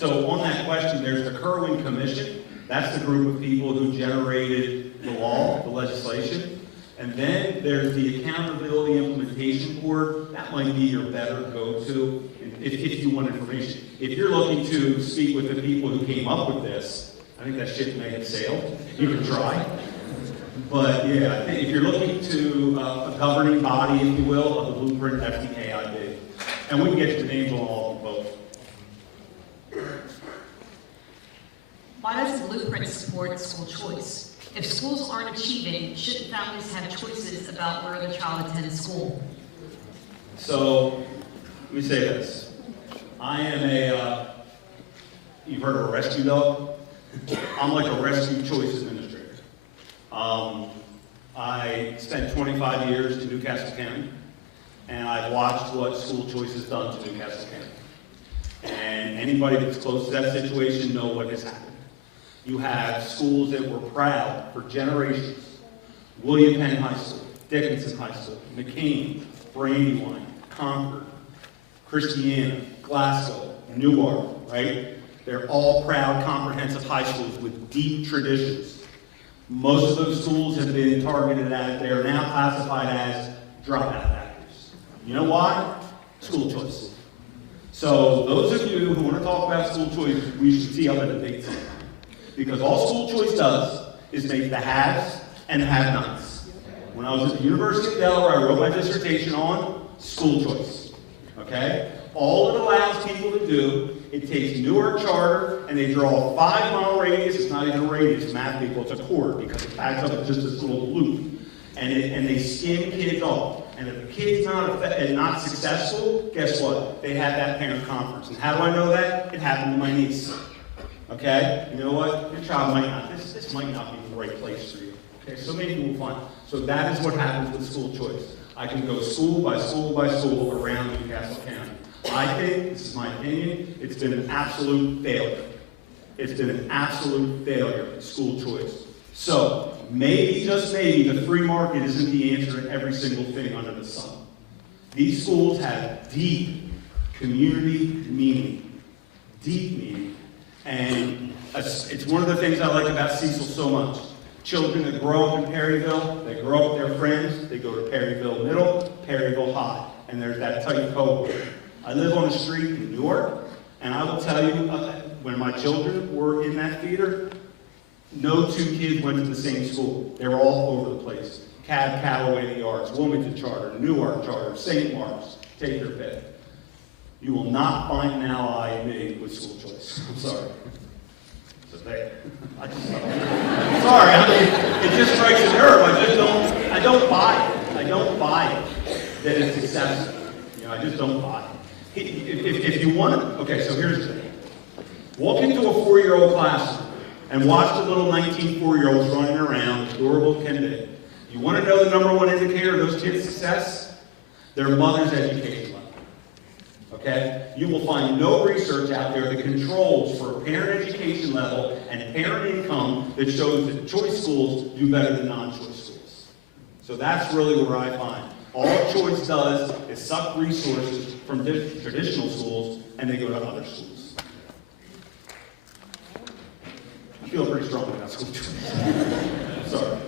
on that question, there's the Kerwin Commission. That's the group of people who generated the law, the legislation. And then there's the Accountability Implementation Board. That might be your better go-to if you want information. If you're looking to speak with the people who came up with this, I think that ship may have sailed. You can try. But yeah, I think if you're looking to a governing body, if you will, of the blueprint, that's the AIB. And we can get you the names on all of them both. Why does the blueprint support school choice? If schools aren't achieving, shouldn't families have choices about where their child attends school? So, let me say this. I am you've heard of a rescue dog? I'm like a rescue choice administrator. I spent 25 years in Newcastle County, and I've watched what school choice has done to Newcastle County. And anybody that's close to that situation know what has happened. You have schools that were proud for generations. William Penn High School, Dickinson High School, McCain, Brandywine, Concord, Christiana, Glasgow, Newark, right? They're all proud, comprehensive high schools with deep traditions. Most of those schools have been targeted as, they are now classified as dropout factors. You know why? School choice. So those of you who want to talk about school choice, we should tee up a debate tonight. Because all school choice does is make the haves and the have-nots. When I was at the University of Delaware, I wrote my dissertation on school choice. Okay? All it allows people to do, it takes Newark charter, and they draw a 5-mile radius. It's not even a radius, math people, it's a chord, because it backs up at just this little loop. And they skim kids off. And if the kid's not successful, guess what? They have that parent conference. And how do I know that? It happened to my niece. Okay? You know what? Your child might not, this might not be the right place for you. Okay? So maybe we'll find. So that is what happens with school choice. I can go school by school by school around Newcastle County. I think, this is my opinion, it's been an absolute failure. It's been an absolute failure, school choice. So, maybe, just maybe, the free market isn't the answer in every single thing under the sun. These schools have deep community meaning. Deep meaning. And it's one of the things I like about Cecil so much. Children that grow up in Perryville, they grow up with their friends, they go to Perryville Middle, Perryville High, and there's that tight cohort. I live on a street in Newark, and I will tell you, when my children were in that theater, no two kids went to the same school. They were all over the place. Cab, Callaway, the Arts, Wilmington Charter, Newark Charter, St. Mark's, take your pick. You will not find an ally in me with school choice. I'm sorry. So there. I'm sorry, I mean, it just strikes a nerve. I don't buy it. I don't buy it that it's successful. You know, I just don't buy it. If you want to, okay, so here's the thing. Walk into a 4-year-old classroom and watch the little 19 4-year-olds running around, adorable can be. You want to know the number one indicator of those kids' success? Their mother's education level. Okay? You will find no research out there that controls for parent education level and parent income that shows that choice schools do better than non-choice schools. So that's really where I find. All choice does is suck resources from traditional schools and they go to other schools. I feel pretty strong about school choice. Sorry.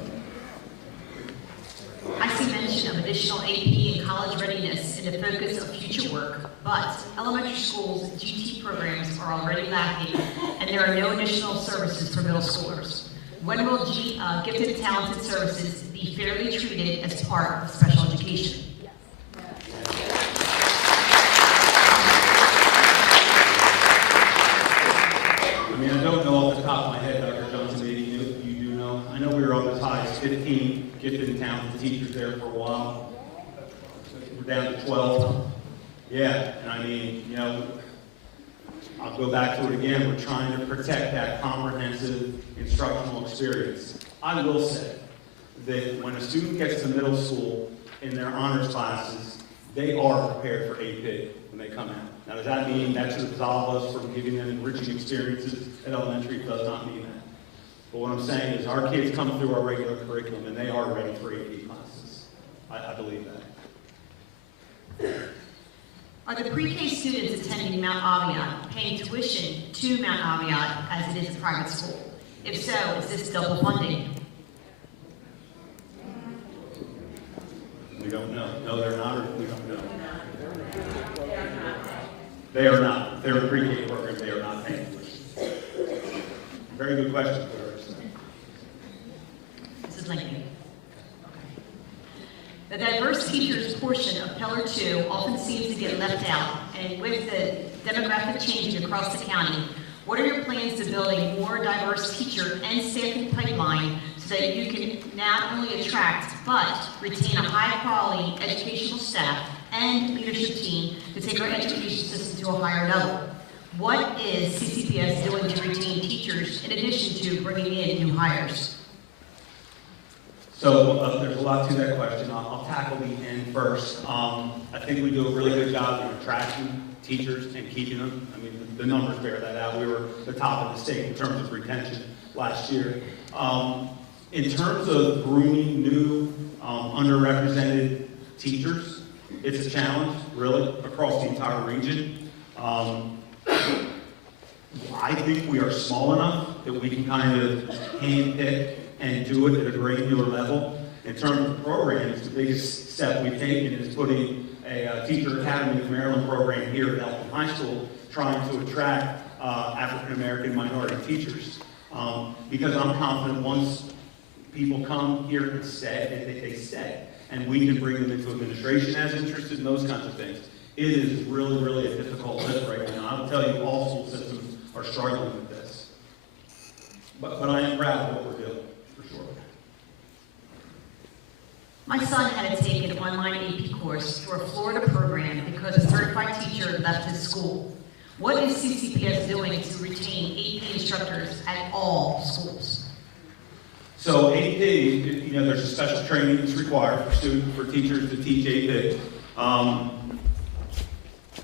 I see mention of additional AP and college readiness in the focus of future work, but elementary schools' GT programs are already lacking, and there are no additional services for middle schoolers. When will gifted and talented services be fairly treated as part of special education? I mean, I don't know off the top of my head, Dr. Johnson, maybe you do know. I know we were on as high as 15 gifted and talented teachers there for a while. We're down to 12. Yeah, and I mean, you know, I'll go back to it again. We're trying to protect that comprehensive instructional experience. I will say that when a student gets to middle school in their honors classes, they are prepared for AP when they come out. Now, does that mean that should absolve us from giving them enriching experiences at elementary? It does not mean that. But what I'm saying is our kids come through our regular curriculum and they are ready for AP classes. I believe that. Are the pre-K students attending Mount Aviat paying tuition to Mount Aviat as it is a private school? If so, is this double funding? We don't know. No, they're not, or we don't know. They are not. If they're a pre-K program, they are not paying tuition. Very good question, Claire. This is lengthy. The diverse teachers portion of Pillar 2 often seems to get left out, and with the demographic changing across the county, what are your plans to build a more diverse teacher and staffing pipeline so that you can not only attract but retain a high-quality educational staff and leadership team to take our education system to a higher level? What is CCPS doing to retain teachers in addition to bringing in new hires? So there's a lot to that question. I'll tackle the end first. I think we do a really good job of attracting teachers and keeping them. I mean, the numbers bear that out. We were the top of the state in terms of retention last year. In terms of grooming new underrepresented teachers, it's a challenge, really, across the entire region. I think we are small enough that we can kind of handpick and do it at a granular level. In terms of programs, the biggest step we've taken is putting a Teacher Academy of Maryland program here at Elton High School, trying to attract African American minority teachers. Because I'm confident once people come here and stay, they stay. And we can bring them into administration as interested in those kinds of things. It is really, really a difficult lift right now. I'll tell you, all school systems are struggling with this. But I am proud of what we're doing, for sure. My son had to take an online AP course through a Florida program because a certified teacher left his school. What is CCPS doing to retain AP instructors at all schools? So AP, you know, there's a special training that's required for teachers to teach AP.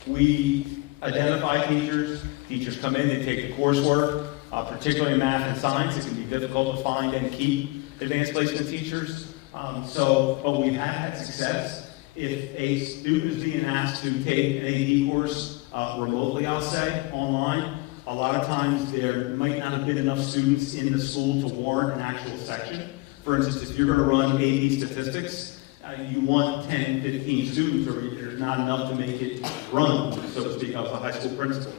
We identify teachers. Teachers come in, they take the coursework, particularly in math and science. It can be difficult to find and keep advanced placement teachers. But we've had success. If a student is being asked to take an AP course remotely, I'll say, online, a lot of times there might not have been enough students in the school to warrant an actual section. For instance, if you're going to run AP statistics, you want 10, 15 students, or there's not enough to make it run, so to speak. I was a high school principal.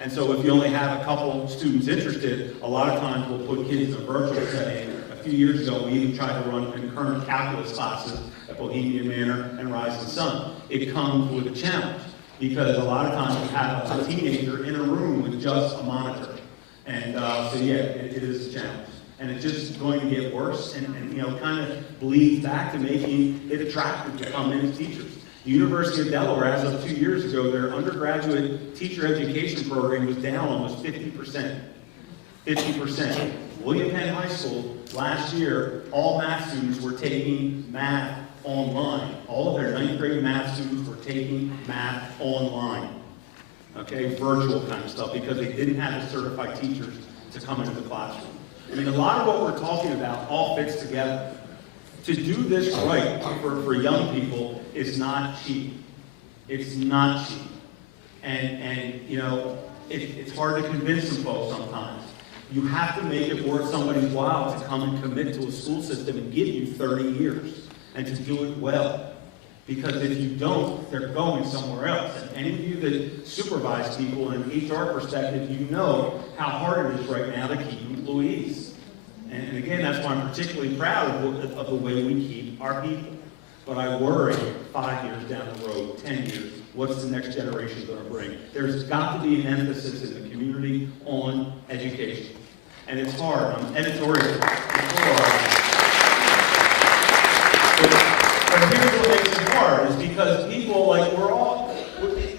And so if you only have a couple students interested, a lot of times we'll put kids in a virtual setting. A few years ago, we even tried to run concurrent calculus classes at Bohemian Manor and Rising Sun. It comes with a challenge, because a lot of times you have a teenager in a room with just a monitor. And so yeah, it is a challenge. And it's just going to get worse, and you know, kind of bleeds back to making it attractive to come in as teachers. The University of Delaware, as of 2 years ago, their undergraduate teacher education program was down almost 50%. 50%. William Penn High School, last year, all math students were taking math online. All of their 9th grade math students were taking math online. Okay, virtual kind of stuff, because they didn't have the certified teachers to come into the classroom. I mean, a lot of what we're talking about all fits together. To do this right for young people is not cheap. It's not cheap. And you know, it's hard to convince some folks sometimes. You have to make it worth somebody's while to come and commit to a school system and give you 30 years, and to do it well. Because if you don't, they're going somewhere else. And any of you that supervise people in an HR perspective, you know how hard it is right now to keep employees. And again, that's why I'm particularly proud of the way we keep our people. But I worry 5 years down the road, 10 years, what's the next generation going to bring? There's got to be an emphasis in the community on education. And it's hard. I'm editorial. It's hard. But here's what makes it hard, is because people, like, we're all,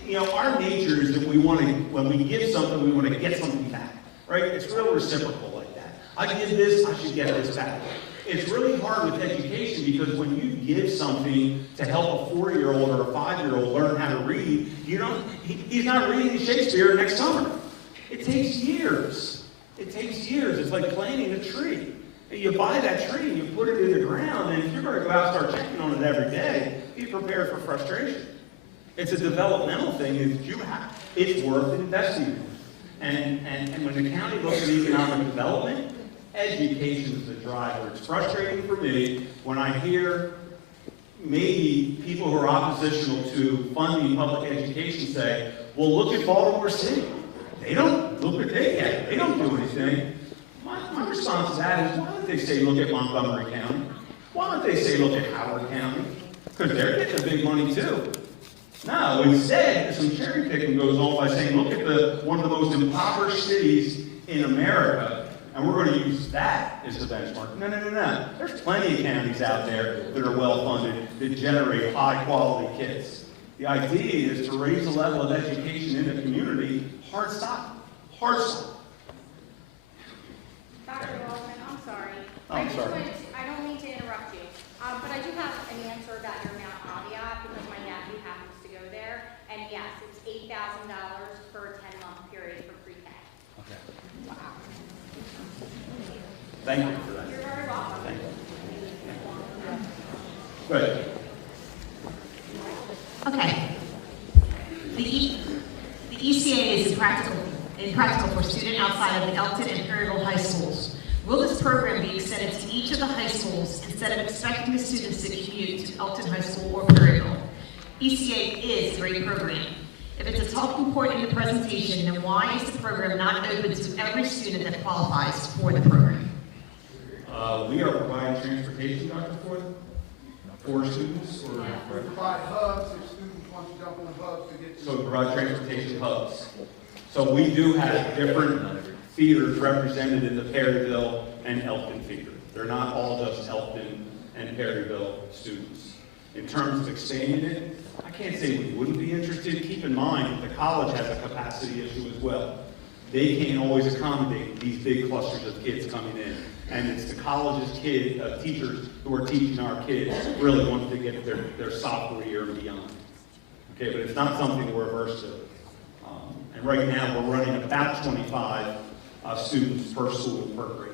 you know, our nature is that we want to, when we give something, we want to get something back, right? It's real reciprocal like that. I did this, I should get this back. It's really hard with education, because when you give something to help a 4-year-old or a 5-year-old learn how to read, you don't, he's not reading Shakespeare next summer. It takes years. It takes years. It's like planting a tree. You buy that tree and you put it in the ground, and if you're going to go out and start checking on it every day, be prepared for frustration. It's a developmental thing. It's worth investing in. And when the county looks at economic development, education is the driver. It's frustrating for me when I hear maybe people who are oppositional to funding public education say, well, look at Baltimore City. They don't look at they don't do anything. My response to that is, why don't they say look at Montgomery County? Why don't they say look at Howard County? Because they're getting the big money too. No, instead, some cherry picking goes on by saying, look at one of the most impoverished cities in America, and we're going to use that as the benchmark. No. There's plenty of counties out there that are well funded, that generate high quality kids. The idea is to raise the level of education in the community. Hard stop. Hard stop. Dr. Lawson, I'm sorry. Oh, I'm sorry. I don't mean to interrupt you, but I do have an answer about your Mount Aviat, because my nephew happens to go there, and yes, it's $8,000 for a 10-month period for pre-K. Okay. Wow. Thank you for that. You're very welcome. Thank you. Good. Okay. The ECA is impractical for students outside of the Elton and Perryville high schools. Will this program be extended to each of the high schools instead of expecting the students to commute to Elton High School or Perryville? ECA is a great program. If it's a talking point in the presentation, then why is the program not open to every student that qualifies for the program? We are providing transportation, Dr. Ford, for students, or We provide hubs if students want to jump in the hubs to get to. so we provide transportation hubs. So we do have different feeders represented in the Perryville and Elton feeder. They're not all just Elton and Perryville students. In terms of expanding it, I can't say we wouldn't be interested. Keep in mind, the college has a capacity issue as well. They can't always accommodate these big clusters of kids coming in. And it's the college's teachers who are teaching our kids really want to get their sophomore year and beyond. Okay, but it's not something we're averse to. And right now, we're running about 25 students per school per grade.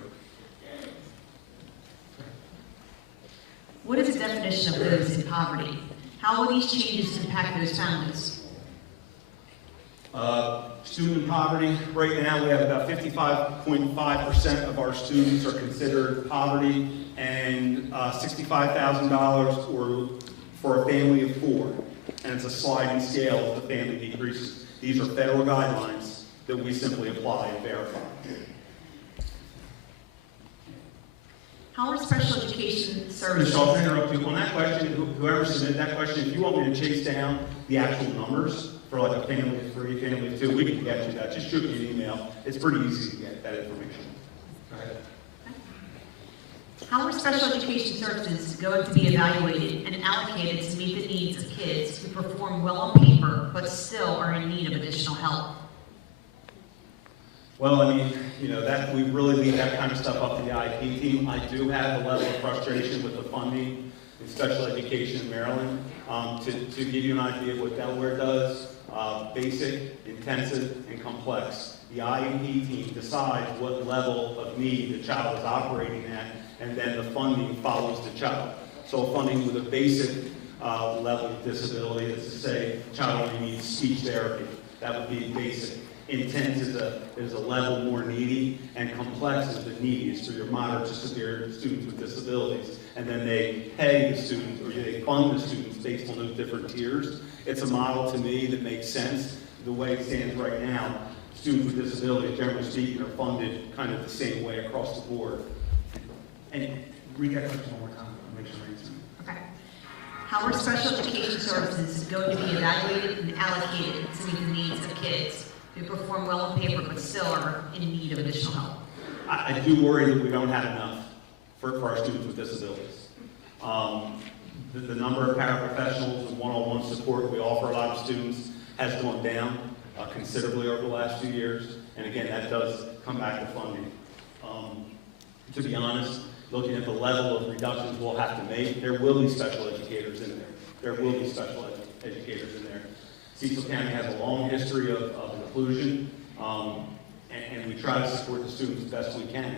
What is the definition of those in poverty? How will these changes impact those families? Student poverty, right now we have about 55.5% of our students are considered poverty, and $65,000 or for a family of 4. And it's a sliding scale as the family decreases. These are federal guidelines. that we simply apply and verify. How are special education services? Michelle, to interrupt you, on that question, whoever submitted that question, if you want me to chase down the actual numbers for like a family of 3, family of 2, we can get you that. Just shoot me an email. It's pretty easy to get that information. Go ahead. How are special education services going to be evaluated and allocated to meet the needs of kids who perform well on paper but still are in need of additional help? Well, I mean, you know, that we really leave that kind of stuff up to the IEP team. I do have a level of frustration with the funding in special education in Maryland. To give you an idea of what Delaware does, basic, intensive, and complex. The IEP team decides what level of need the child is operating at, and then the funding follows the child. So funding with a basic level of disability, let's just say child only needs speech therapy, that would be basic. Intense is a level more needy, and complex is the neediest for your moderate to severe students with disabilities. And then they pay the students, or they fund the students based on those different tiers. It's a model to me that makes sense. The way it stands right now, students with disabilities, generally speaking, are funded kind of the same way across the board. And read that question one more time, I'll make sure I answer it. Okay. How are special education services going to be evaluated and allocated to meet the needs of kids who perform well on paper but still are in need of additional help? I do worry that we don't have enough for our students with disabilities. The number of paraprofessionals and one-on-one support we offer a lot of students has gone down considerably over the last few years. And again, that does come back to funding. To be honest, looking at the level of reductions we'll have to make, there will be special educators in there. There will be special educators in there. Cecil County has a long history of inclusion, and we try to support the students as best we can.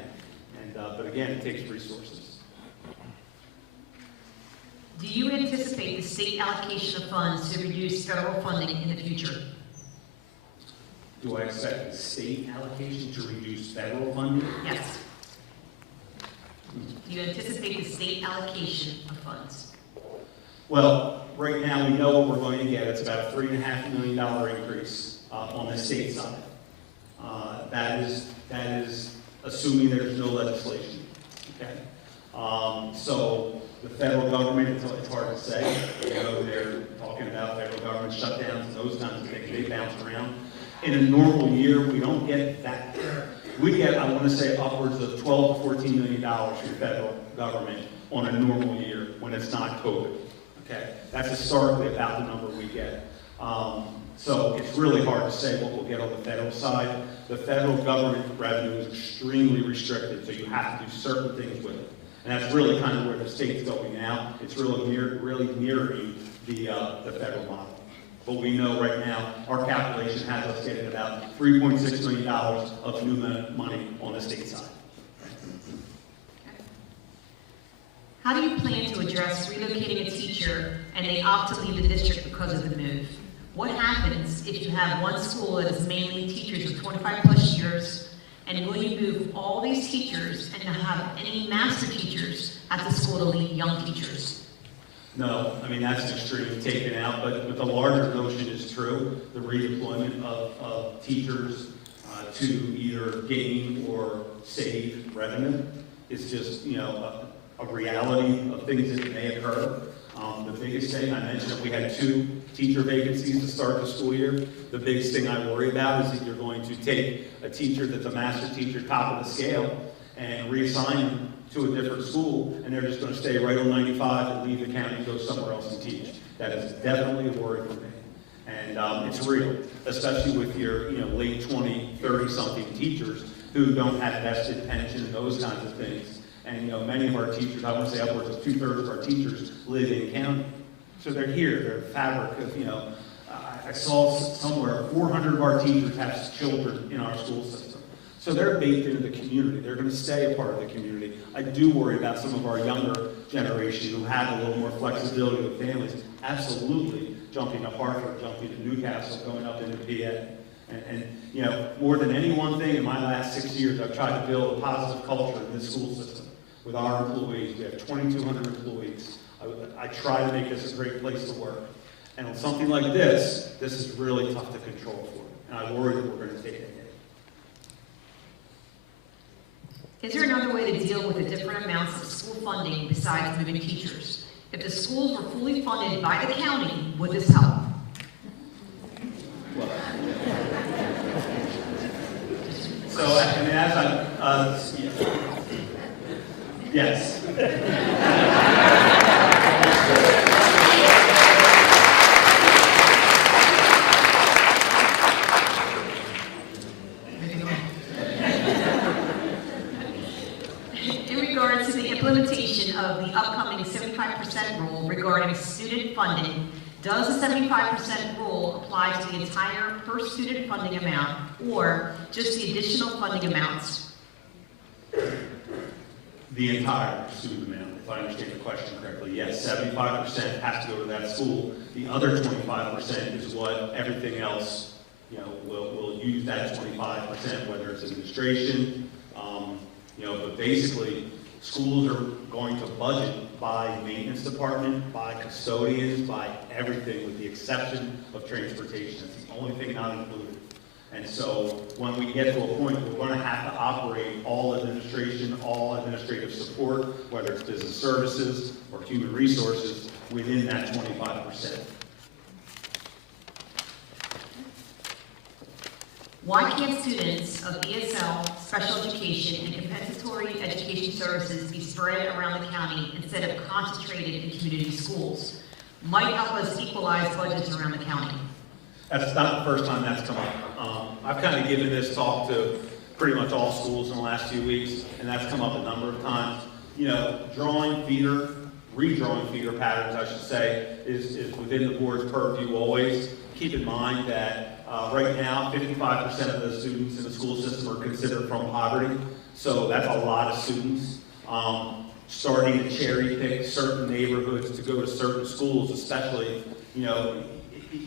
But again, it takes resources. Do you anticipate the state allocation of funds to reduce federal funding in the future? Do I expect the state allocation to reduce federal funding? Yes. Do you anticipate the state allocation of funds? Well, right now we know what we're going to get. It's about a $3.5 million increase on the state side. That is assuming there's no legislation. Okay. So the federal government, it's hard to say. You know, they're talking about federal government shutdowns and those kinds of things. They bounce around. In a normal year, we don't get that. We get, I want to say, upwards of $12 to $14 million from the federal government on a normal year when it's not COVID. Okay, that's historically about the number we get. So it's really hard to say what we'll get on the federal side. The federal government revenue is extremely restricted, so you have to do certain things with it. And that's really kind of where the state's going now. It's really mirroring the federal model. But we know right now, our calculation has us getting about $3.6 million of new money on the state side. How do you plan to address relocating a teacher and they opt to leave the district because of the move? What happens if you have one school that is mainly teachers of 25 plus years, and will you move all these teachers and not have any master teachers at the school to lead young teachers? No, I mean, that's an extreme taken out, but the larger notion is true. The redeployment of teachers to either gain or save revenue is just, you know, a reality of things that may occur. The biggest thing, I mentioned that we had 2 teacher vacancies to start the school year. The biggest thing I worry about is that you're going to take a teacher that's a master teacher, top of the scale, and reassign them to a different school, and they're just going to stay right on 95 and leave the county and go somewhere else and teach. That is definitely a worry for me. And it's real, especially with your late 20, 30-something teachers who don't have vested pension and those kinds of things. And many of our teachers, I want to say upwards of 2/3 of our teachers live in county. So they're here, they're a fabric of, I saw somewhere 400 of our teachers have children in our school system. So they're baked into the community. They're going to stay a part of the community. I do worry about some of our younger generation who have a little more flexibility with families, absolutely jumping to Hartford, jumping to Newcastle, going up into PA. And more than any one thing in my last 6 years, I've tried to build a positive culture in this school system with our employees. We have 2,200 employees. I try to make this a great place to work. And on something like this is really tough to control for. And I worry that we're going to take it. Is there another way to deal with the different amounts of school funding besides moving teachers? If the schools were fully funded by the county, would this help? So, I mean, as yes. In regards to the implementation of the upcoming 75% rule regarding student funding, does the 75% rule apply to the entire per student funding amount or just the additional funding amounts? The entire student amount, if I understand the question correctly. Yes, 75% has to go to that school. The other 25% is what everything else, will use that 25%, whether it's administration, but basically, schools are going to budget by maintenance department, by custodians, by everything with the exception of transportation. It's the only thing not included. And so when we get to a point, we're going to have to operate all administration, all administrative support, whether it's business services or human resources, within that 25%. Why can't students of ESL, special education, and compensatory education services be spread around the county instead of concentrated in community schools? Might help us equalize budgets around the county. That's not the first time that's come up. I've kind of given this talk to pretty much all schools in the last few weeks, and that's come up a number of times. Redrawing feeder patterns, I should say, is within the board's purview always. Keep in mind that right now, 55% of the students in the school system are considered from poverty, so that's a lot of students. Starting to cherry pick certain neighborhoods to go to certain schools, especially, you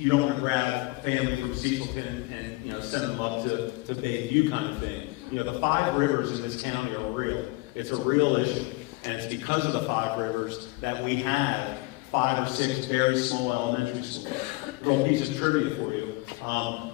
don't want to grab a family from Cecilton and send them up to Bayview kind of thing. The 5 rivers in this county are real. It's a real issue, and it's because of the 5 rivers that we have 5 or 6 very small elementary schools. A little piece of trivia for you.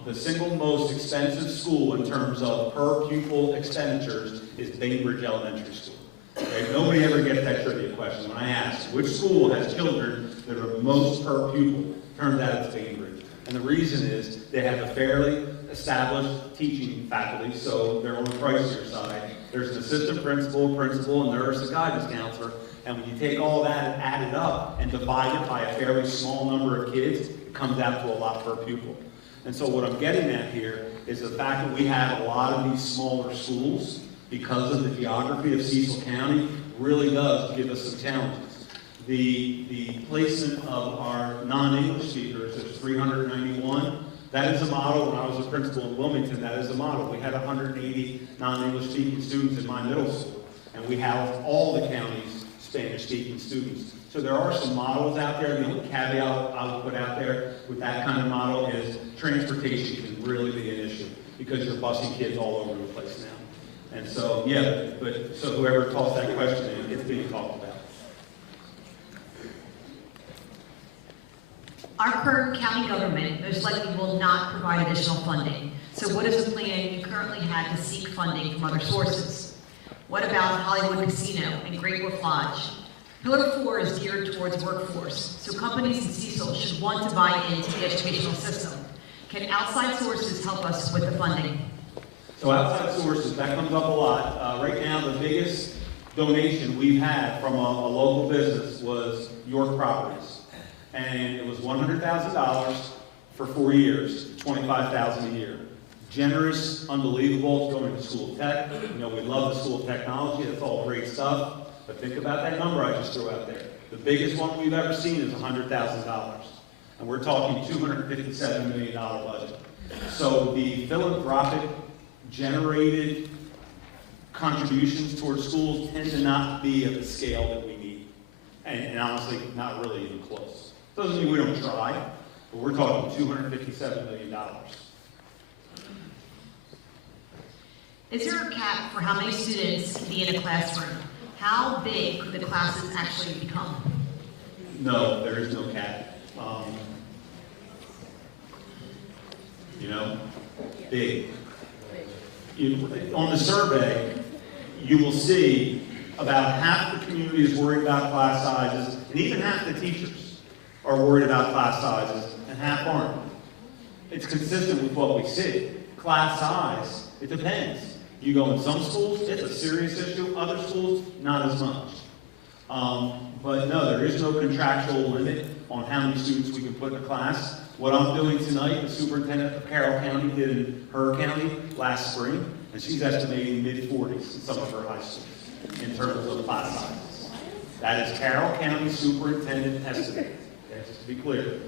The single most expensive school in terms of per pupil expenditures is Bainbridge Elementary School. Okay? Nobody ever gets that trivia question. When I ask, which school has children that are most per pupil? Turns out it's Bainbridge. And the reason is they have a fairly established teaching faculty, so they're on the pricier side. There's an assistant principal, a nurse, a guidance counselor, and when you take all that and add it up and divide it by a fairly small number of kids, it comes out to a lot per pupil. And so what I'm getting at here is the fact that we have a lot of these smaller schools, because of the geography of Cecil County, really does give us some challenges. The placement of our non-English speakers is 391. That is a model. When I was a principal in Wilmington, that is a model. We had 180 non-English speaking students in my middle school, and we have all the county's Spanish-speaking students. So there are some models out there. The only caveat I would put out there with that kind of model is transportation can really be an issue because you're busing kids all over the place now. And so, so whoever tossed that question in, it's being talked about. Our current county government most likely will not provide additional funding. So what is the plan you currently have to seek funding from other sources? What about Hollywood Casino and Great Wolf Lodge? Pillar 4 is geared towards workforce, so companies in Cecil should want to buy into the educational system. Can outside sources help us with the funding? So outside sources, that comes up a lot. Right now, the biggest donation we've had from a local business was York Properties. And it was $100,000 for 4 years, $25,000 a year. Generous, unbelievable, it's going to School of Tech. We love the School of Technology, that's all great stuff. But think about that number I just threw out there. The biggest one we've ever seen is $100,000. And we're talking $257 million budget. So the philanthropic generated contributions towards schools tend to not be at the scale that we need. And honestly, not really even close. Doesn't mean we don't try, but we're talking $257 million. Is there a cap for how many students can be in a classroom? How big could the classes actually become? No, there is no cap. Big. On the survey, you will see about half the community is worried about class sizes, and even half the teachers are worried about class sizes, and half aren't. It's consistent with what we see. Class size, it depends. You go in some schools, it's a serious issue. Other schools, not as much. But no, there is no contractual limit on how many students we can put in a class. What I'm doing tonight, the superintendent of Carroll County did in her county last spring, and she's estimating mid-40s in some of her high schools in terms of class sizes. That is Carroll County superintendent estimate, just to be clear.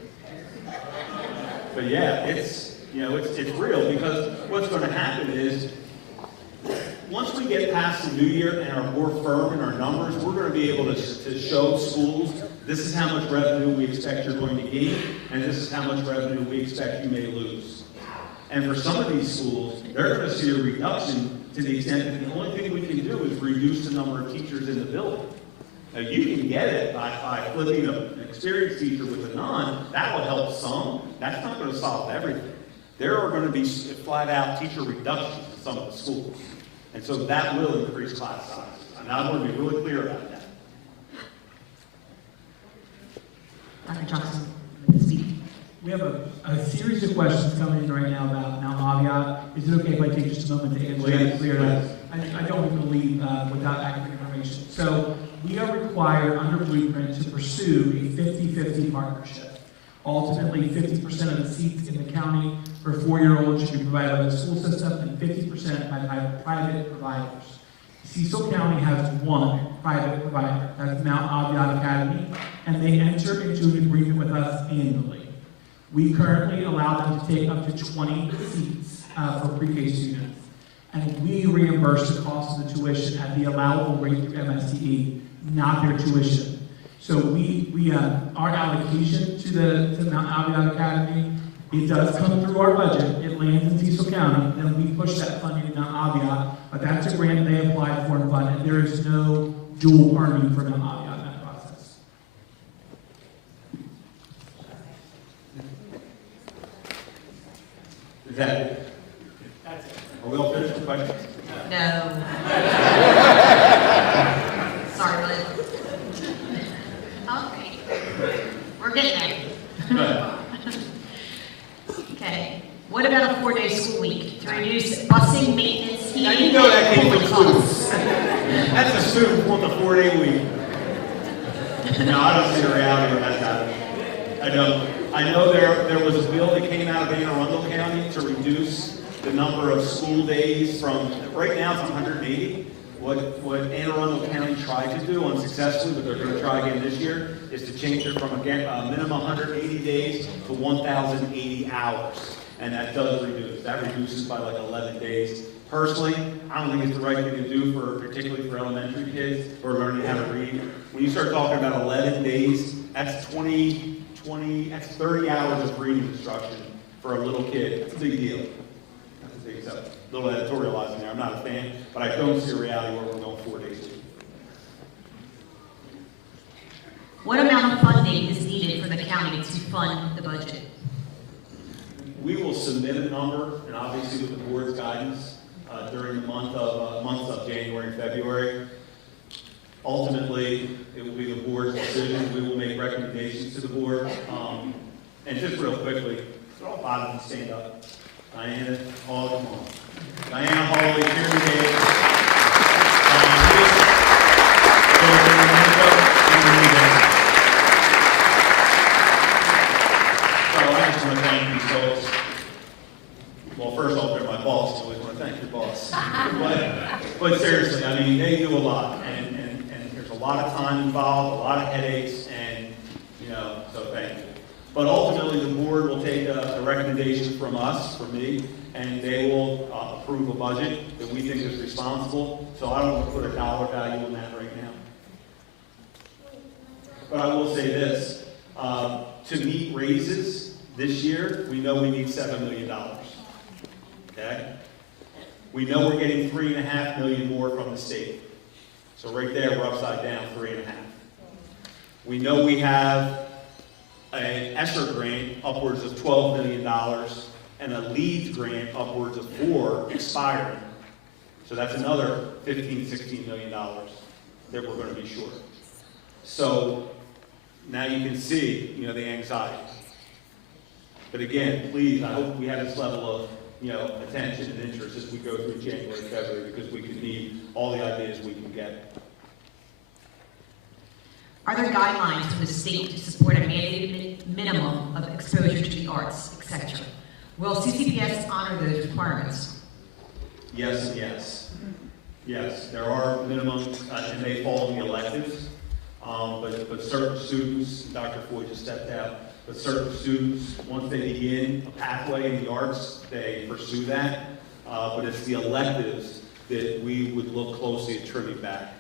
But yeah, it's real, because what's going to happen is, once we get past the new year and are more firm in our numbers, we're going to be able to show schools, this is how much revenue we expect you're going to gain, and this is how much revenue we expect you may lose. And for some of these schools, they're going to see a reduction to the extent that the only thing we can do is reduce the number of teachers in the building. Now, you can get it by flipping an experienced teacher with a non. That will help some. That's not going to solve everything. There are going to be flat-out teacher reductions in some of the schools. And so that will increase class sizes. And I want to be really clear about that. Dr. Johnson, speak. We have a series of questions coming in right now about Mount Aviat. Is it okay if I take just a moment to answer that? Clear that? I don't want to leave without accurate information. So we are required under Blueprint to pursue a 50-50 partnership. Ultimately, 50% of the seats in the county for 4-year-olds should be provided by the school system and 50% by private providers. Cecil County has one private provider, that's Mount Aviat Academy, and they enter into an agreement with us annually. We currently allow them to take up to 20 seats for pre-K students, and we reimburse the cost of the tuition at the allowable rate through MSTE, not their tuition. So our allocation to Mount Aviat Academy, it does come through our budget. It lands in Cecil County, then we push that funding to Mount Aviat, but that's a grant they applied for and funded. There is no dual earning for Mount Aviat in that process. Is that it? That's it. Are we all finished with questions? No. Sorry, Lynn. Okay. We're getting there. Good. Okay. What about a 4-day school week to reduce busing, maintenance, Now heating, you know that came and from costs? students. That's a student want the 4-day week. No, I don't see the reality of that happening. I know there was a bill that came out of Anne Arundel County to reduce the number of school days from, right now it's 180. What Anne Arundel County tried to do unsuccessfully, but they're going to try again this year, is to change it from a minimum 180 days to 1,080 hours. And that does reduce. That reduces by like 11 days. Personally, I don't think it's the right thing to do, particularly for elementary kids who are learning how to read. When you start talking about 11 days, that's that's 30 hours of reading instruction for a little kid. That's a big deal. That's a big stuff. A little editorializing there. I'm not a fan, but I don't see a reality where we're going 4 days a week. What amount of funding is needed for the county to fund the budget? We will submit a number, and obviously with the board's guidance, during the months of January and February. Ultimately, it will be the board's decision. We will make recommendations to the board. And just real quickly, could all 5 of them stand up? Diana Hall, come on. Diana Hall, Jeremy Davis. So I just want to thank these folks. Well, first off, they're my boss. I always want to thank your boss. But seriously, I mean, they do a lot, and there's a lot of time involved, a lot of headaches, and so thank you. But ultimately, the board will take a recommendation from us, from me, and they will approve a budget that we think is responsible. So I don't want to put a dollar value on that right now. But I will say this: to meet raises this year, we know we need $7 million. Okay? We know we're getting $3.5 million more from the state. So right there, we're upside down 3.5. We know we have an ESSER grant upwards of $12 million and a LEADS grant upwards of $4 expiring. So that's another $15, $16 million that we're going to be short. So now you can see, the anxiety. But again, please, I hope we have this level of, attention and interest as we go through January, February, because we could need all the ideas we can get. Are there guidelines from the state to support a mandated minimum of exposure to the arts, etc.? Will CCPS honor those requirements? Yes and yes. Yes, there are minimums, and they fall in the electives, but certain students, Dr. Floyd just stepped out, but certain students, once they begin a pathway in the arts, they pursue that, but it's the electives that we would look closely at trimming back.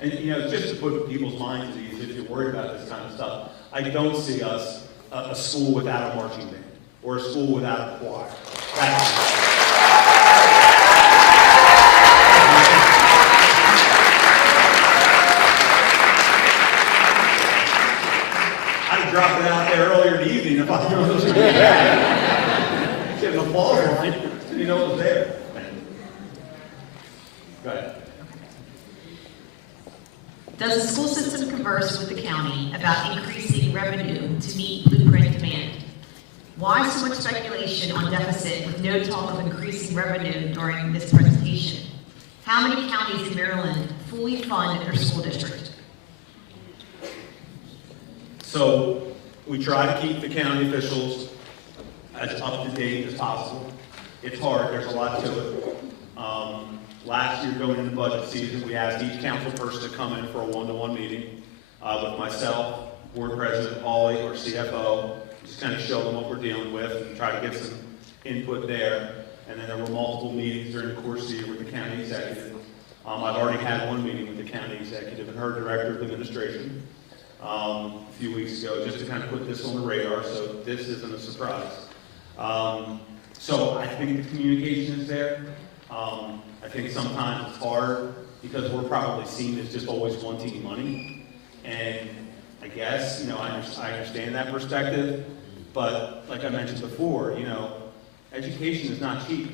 And, just to put people's minds at ease, if you're worried about this kind of stuff, I don't see us a school without a marching band or a school without a choir. I'd have dropped it out there earlier in the evening if I knew it was there. Getting an applause line, didn't even know it was there. Go ahead. Does the school system converse with the county about increasing revenue to meet blueprint demand? Why so much speculation on deficit with no talk of increasing revenue during this presentation? How many counties in Maryland fully fund their school district? So we try to keep the county officials as up to date as possible. It's hard, there's a lot to it. Last year, going into budget season, we asked each council person to come in for a one-to-one meeting with myself, board president, Paulie, or CFO, just kind of show them what we're dealing with and try to get some input there. And then there were multiple meetings during the course of the year with the county executive. I've already had one meeting with the county executive and her director of administration a few weeks ago, just to kind of put this on the radar, so this isn't a surprise. So I think the communication is there. I think sometimes it's hard because we're probably seen as just always wanting money. And I guess, I understand that perspective, but like I mentioned before, education is not cheap.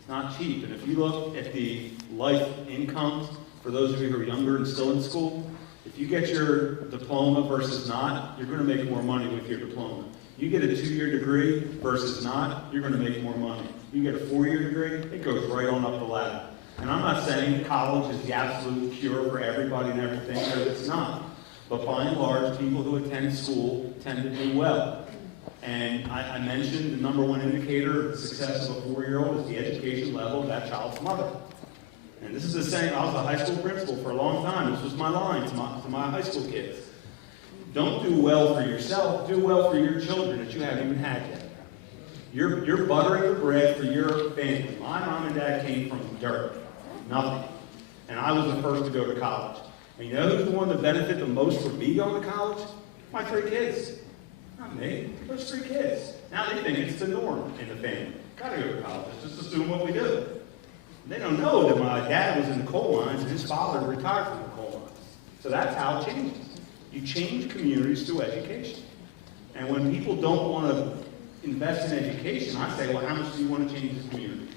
It's not cheap. And if you look at the life incomes for those of you who are younger and still in school, if you get your diploma versus not, you're going to make more money with your diploma. You get a 2-year degree versus not, you're going to make more money. You get a 4-year degree, it goes right on up the ladder. And I'm not saying college is the absolute cure for everybody and everything, because it's not. But by and large, people who attend school tend to do well. And I mentioned the number one indicator of the success of a 4-year-old is the education level of that child's mother. And this is the same, I was a high school principal for a long time. This was my line to my high school kids. Don't do well for yourself, do well for your children that you haven't even had yet. You're buttering the bread for your family. My mom and dad came from dirt, nothing. And I was the first to go to college. And you know who's the one that benefited the most from me going to college? My 3 kids. Not me, those 3 kids. Now they think it's the norm in the family. Gotta go to college, just assume what we do. They don't know that my dad was in the coal mines and his father retired from the coal mines. So that's how it changes. You change communities through education. And when people don't want to invest in education, I say, well, how much do you want to change this community?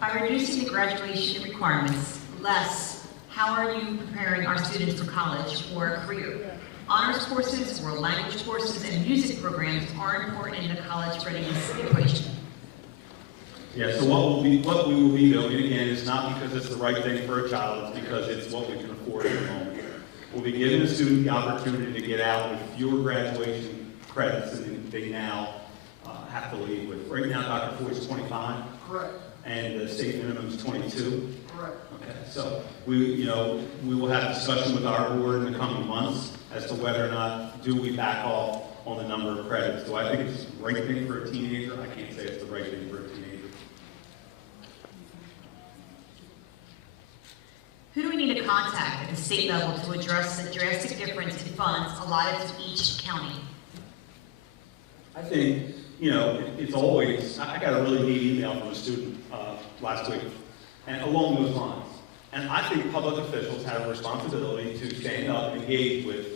By reducing the graduation requirements less, how are you preparing our students for college or a career? Honors courses, world language courses, and music programs are important in the college readiness equation. Yeah, so what we will be doing, again, is not because it's the right thing for a child, it's because it's what we can afford at the moment. We'll be giving the student the opportunity to get out with fewer graduation credits than they now have to leave with. Right now, Dr. Floyd is 25. Correct. And the state minimum is 22. Correct. Okay, so we will have a discussion with our board in the coming months as to whether or not do we back off on the number of credits. Do I think it's the right thing for a teenager? I can't say it's the right thing for a teenager. Who do we need to contact at the state level to address the drastic difference in funds allotted to each county? I think, it's always, I got a really neat email from a student last week, and along those lines. And I think public officials have a responsibility to stand up and engage with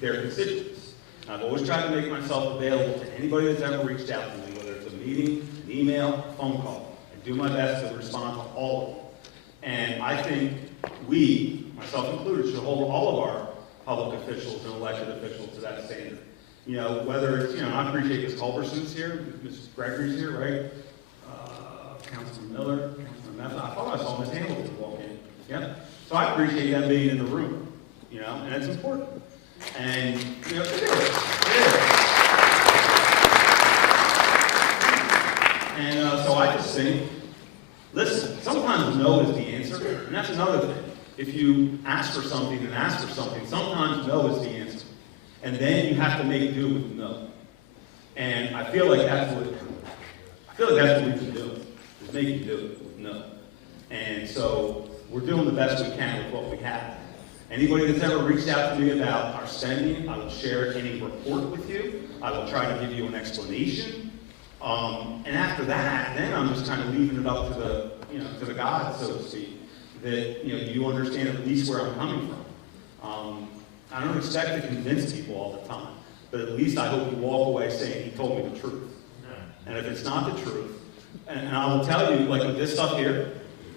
their constituents. And I've always tried to make myself available to anybody that's ever reached out to me, whether it's a meeting, an email, a phone call. I do my best to respond to all of them. And I think we, myself included, should hold all of our public officials and elected officials to that standard. You know, whether it's, you know, I appreciate Ms. Culberson's here, Ms. Gregory's here, right? Councilman Miller, Councilman Method. I thought I saw Ms. Hamilton walk in. Yep. So I appreciate them being in the room, you know, and it's important. And, you know, it is. And so I just think, listen, sometimes no is the answer, and that's another thing. If you ask for something and ask for something, sometimes no is the answer. And then you have to make do with no. And I feel like that's what we've been doing, is making do with no. And so we're doing the best we can with what we have. Anybody that's ever reached out to me about our spending, I will share any report with you. I will try to give you an explanation. And after that, then I'm just kind of leaving it up to the, you know, to the gods, so to speak, that, you know, you understand at least where I'm coming from. I don't expect to convince people all the time, but at least I hope you walk away saying he told me the truth. And if it's not the truth, and I will tell you, like with this stuff here,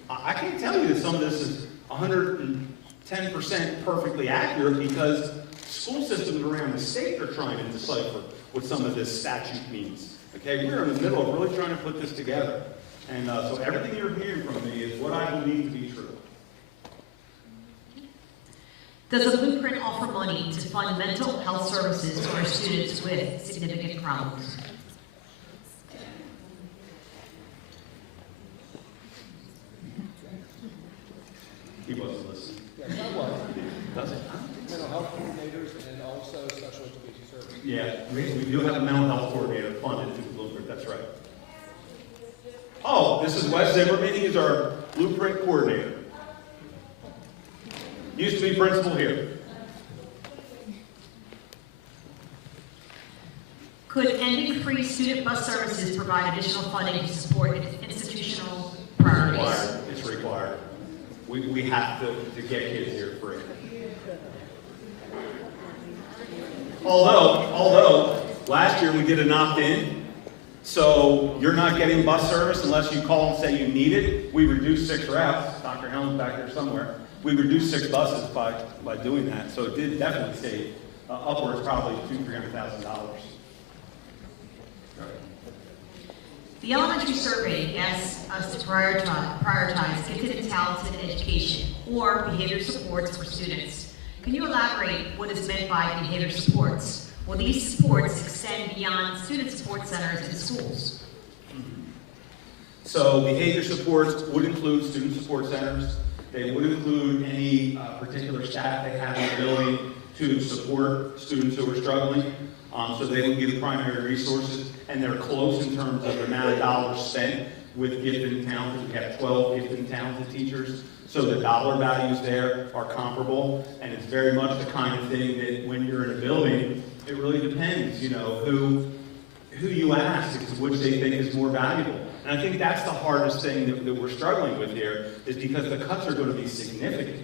I can't tell you that some of this is 110% perfectly accurate, because school systems around the state are trying to decipher what some of this statute means. Okay, we're in the middle of really trying to put this together. And so everything you're hearing from me is what I believe to be true. Does the blueprint offer money to fund mental health services for students with significant problems? He wasn't listening. Yes, I was. Does it? Mental health coordinators and also special education services. Yeah, we do have a mental health coordinator funded through Blueprint, that's right. Oh, this is Wes Zimmerman, he's our Blueprint coordinator. Used to be principal here. Could ending free student bus services provide additional funding to support institutional priorities? It's required. We have to get kids here free. Although, last year we did an opt-in, so you're not getting bus service unless you call and say you need it. We reduced 6 routes. Dr. Helm's back there somewhere. We reduced 6 buses by doing that, so it did definitely save upwards probably $200,000-$300,000. The elementary survey asks us to prioritize gifted and talented education or behavior supports for students. Can you elaborate what is meant by behavior supports? Will these supports extend beyond student support centers in schools? So behavior supports would include student support centers. They would include any particular staff they have the ability to support students who are struggling. So they would be the primary resources, and they're close in terms of the amount of dollars spent with gifted and talented. We have 12 gifted and talented teachers, so the dollar values there are comparable, and it's very much the kind of thing that when you're in a building, it really depends, you know, who you ask as to which they think is more valuable. And I think that's the hardest thing that we're struggling with here, is because the cuts are going to be significant.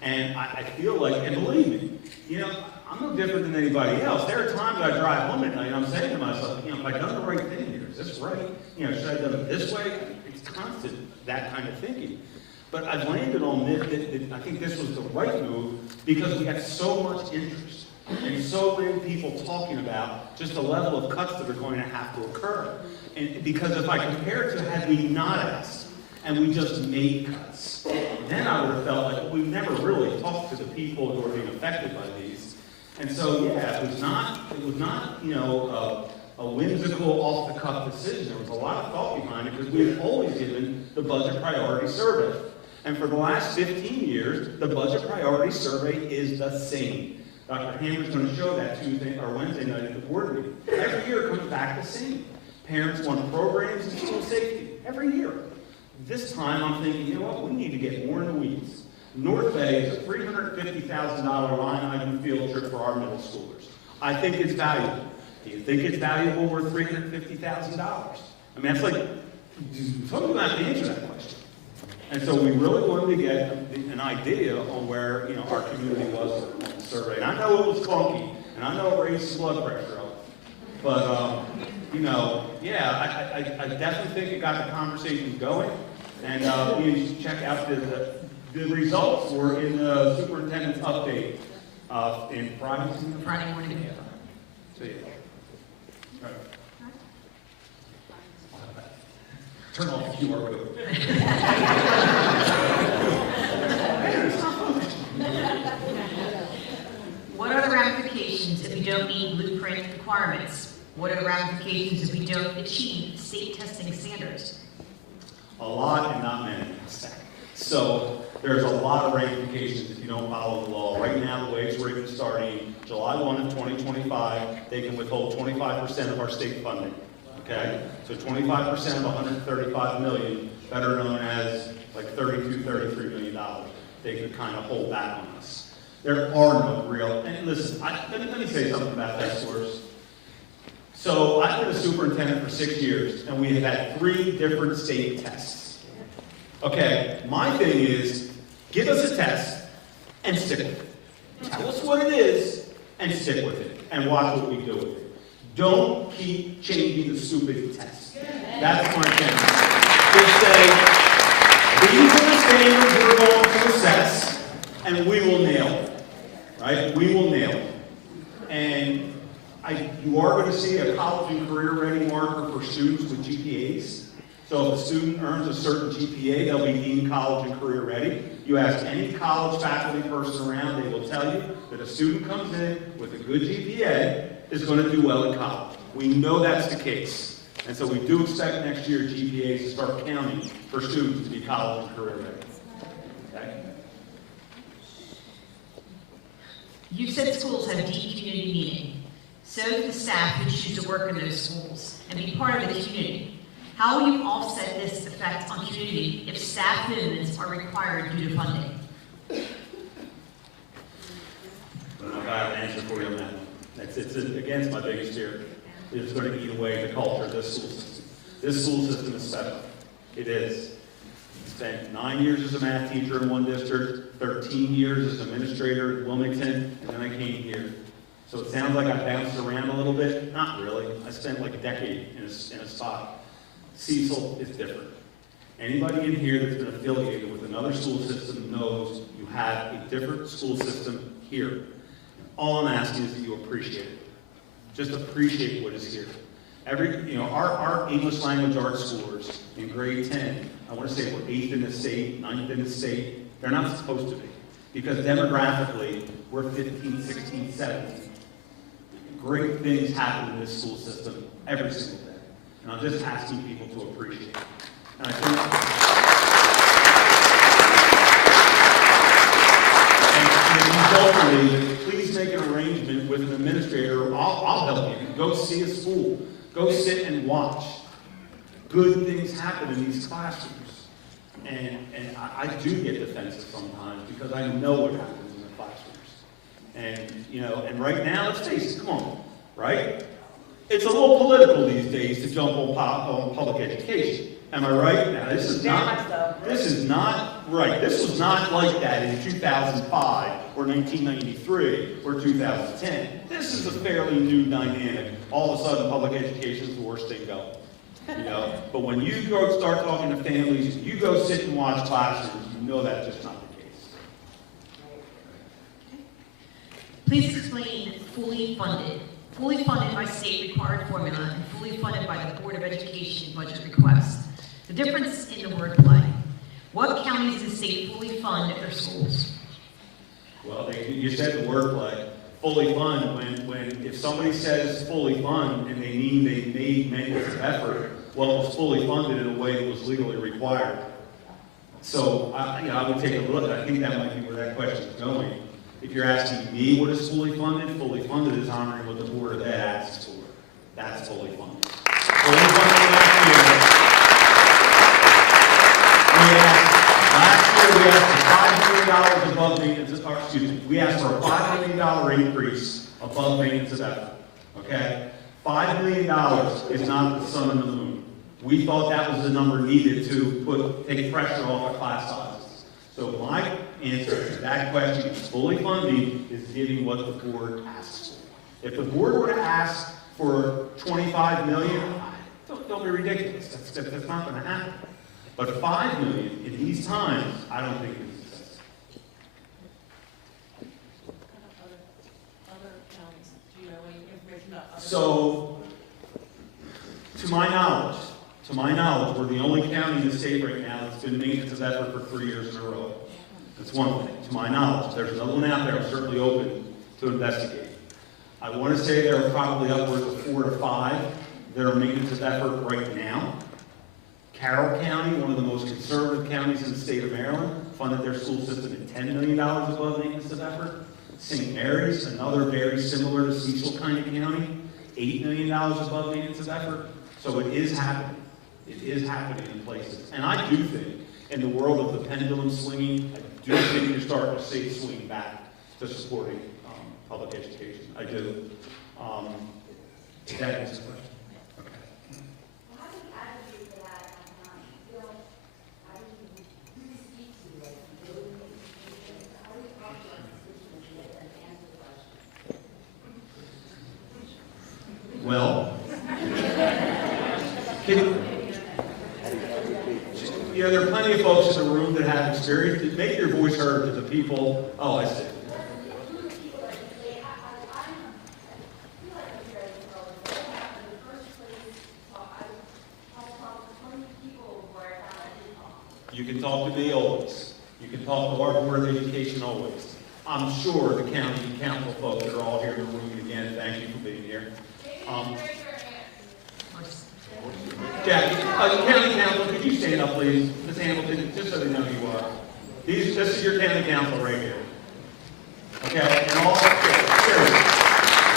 And I feel like, and believe me, you know, I'm no different than anybody else. There are times I drive home at night and I'm saying to myself, you know, have I done the right thing here? Is this right? You know, should I have done it this way? It's constant, that kind of thinking. But I've landed on this, that I think this was the right move, because we had so much interest and so many people talking about just the level of cuts that are going to have to occur. And because if I compare it to had we not asked and we just made cuts, then I would have felt like we never really talked to the people who are being affected by these. And so, yeah, it was not, you know, a whimsical, off-the-cuff decision. There was a lot of thought behind it, because we have always given the budget priority survey. And for the last 15 years, the budget priority survey is the same. Dr. Hammer's going to show that Tuesday or Wednesday night at the board meeting. Every year it comes back the same. Parents want programs and school safety. Every year. This time I'm thinking, you know what, we need to get more in the weeds. North Bay is a $350,000 line item field trip for our middle schoolers. I think it's valuable. Do you think it's valuable worth $350,000? I mean, that's like, someone's going to have to answer that question. And so we really wanted to get an idea on where, our community was on the survey. And I know it was clunky, and I know it raised some blood pressure up. But, yeah, I definitely think it got the conversation going. And you should check out the results were in the superintendent's update in Friday morning. So, yeah. All right. Turn off the QR code. What are the ramifications if we don't meet blueprint requirements? What are the ramifications if we don't achieve state testing standards? A lot and not many. So there's a lot of ramifications if you don't follow the law. Right now, the way it's written starting July 1 of 2025, they can withhold 25% of our state funding. Okay? So 25% of 135 million, better known as like $32, $33 million, they could kind of hold back on us. There are no real, and listen, let me say something about that source. So I've been a superintendent for 6 years, and we have had 3 different state tests. Okay, my thing is, give us a test and stick with it. Tell us what it is and stick with it, and watch what we do with it. Don't keep changing the stupid test. That's my thing. Just say, these are the standards we're going to assess, and we will nail it. Right? We will nail it. And you are going to see a college and career ready marker for students with GPAs. So if a student earns a certain GPA, they'll be deemed college and career ready. You ask any college faculty person around, they will tell you that a student comes in with a good GPA is going to do well in college. We know that's the case. And so we do expect next year GPAs to start counting for students to be college and career ready. Okay? You said schools have deep community meaning. So do the staff who choose to work in those schools and be part of the community. How will you offset this effect on community if staff movements are required due to funding? I don't know if I have an answer for you on that. It's against my biggest fear. It's going to eat away the culture of this school system. This school system is special. It is. I spent 9 years as a math teacher in one district, 13 years as an administrator at Wilmington, and then I came here. So it sounds like I bounced around a little bit. Not really. I spent like a decade in a spot. Cecil is different. Anybody in here that's been affiliated with another school system knows you have a different school system here. All I'm asking is that you appreciate it. Just appreciate what is here. Our English language arts scores in grade 10, I want to say we're 8th in the state, 9th in the state. They're not supposed to be. Because demographically, we're 15, 16, 17. Great things happen in this school system every single day. And I'm just asking people to appreciate it. And I think, and if you don't believe it, please make an arrangement with an administrator. I'll help you. Go see a school. Go sit and watch. Good things happen in these classrooms. And I do get defensive sometimes because I know what happens in the classrooms. And right now, let's face it, come on, right? It's a little political these days to jump on public education. Am I right? Now, this is not right. This was not like that in 2005 or 1993 or 2010. This is a fairly new dynamic. All of a sudden, public education is the worst thing going. But when you start talking to families, you go sit and watch classrooms, you know that's just not the case. Please explain fully funded. Fully funded by state required formula and fully funded by the Board of Education budget request. The difference in the wordplay. What counties in the state fully fund their schools? Well, you said the wordplay. Fully fund, when if somebody says fully fund and they mean they made maintenance of effort, well, it was fully funded in a way that was legally required. So, I would take a look. I think that might be where that question is going. If you're asking me what is fully funded is honoring what the Board of Ed asks for. That's fully funded. Fully funded last year, we asked for $5 million above maintenance, we asked for a $5 million increase above maintenance of effort. Okay? $5 million is not the sun and the moon. we thought that was the number needed to take pressure off of class sizes. So my answer to that question, fully funding, is giving what the board asks for. If the board were to ask for 25 million, don't be ridiculous. That's not going to happen. But 5 million in these times, I don't think it's successful. Other counties, do you know any information about other So, to my knowledge, we're the only county in the state right now that's been maintenance of effort for 3 years in a row. That's one thing. To my knowledge, there's another one out there I'm certainly open to investigate. I want to say there are probably upwards of 4 to 5 that are maintenance of effort right now. Carroll County, one of the most conservative counties in the state of Maryland, funded their school system at $10 million above maintenance of effort. St. Mary's, another very similar to Cecil kind of county, $8 million above maintenance of effort. So it is happening. It is happening in places. And I do think, in the world of the pendulum swinging, I do think you're starting to see it swing back to supporting public education. I do. That is the question. Well, there are plenty of folks in the room that have experience. Make your voice heard to the people. Oh, I see. You can talk to me always. You can talk to our Board of Education always. I'm sure the county council folks that are all here in the room, again, thank you for being here. Jackie, county council, could you stand up, please? Ms. Hamilton, just so they know who you are. This is your county council right here. Okay? And all, seriously.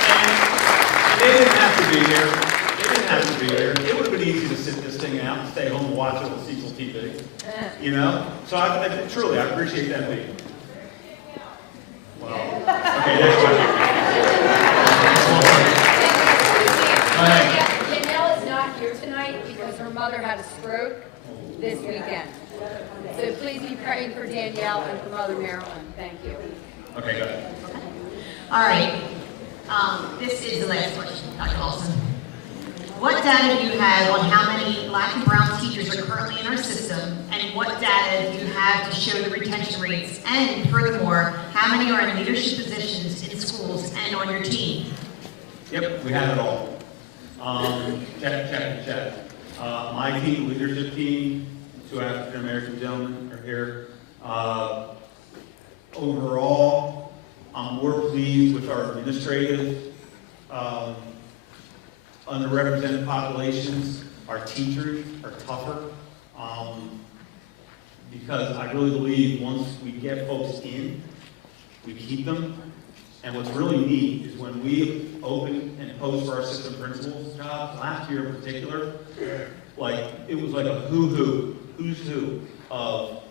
And they didn't have to be here. They didn't have to be here. It would have been easy to sit this thing out and stay home and watch it on Cecil TV. You know? So truly, I appreciate that meeting. Well, okay, next question. Janelle is not here tonight because her mother had a stroke this weekend. So please be praying for Danielle and for Mother Marilyn. Thank you. Okay, go ahead. All right. This is the last question, Dr. Lawson. What data do you have on how many Black and Brown teachers are currently in our system, and what data do you have to show the retention rates? And furthermore, how many are in leadership positions in schools and on your team? Yep, we have it all. Check. My team, leadership team, 2 African American gentlemen are here. Overall, I'm more pleased with our administrative underrepresented populations. Our teachers are tougher because I really believe once we get folks in, we keep them. And what's really neat is when we open and post for our assistant principals jobs, last year in particular, it was like a who's who of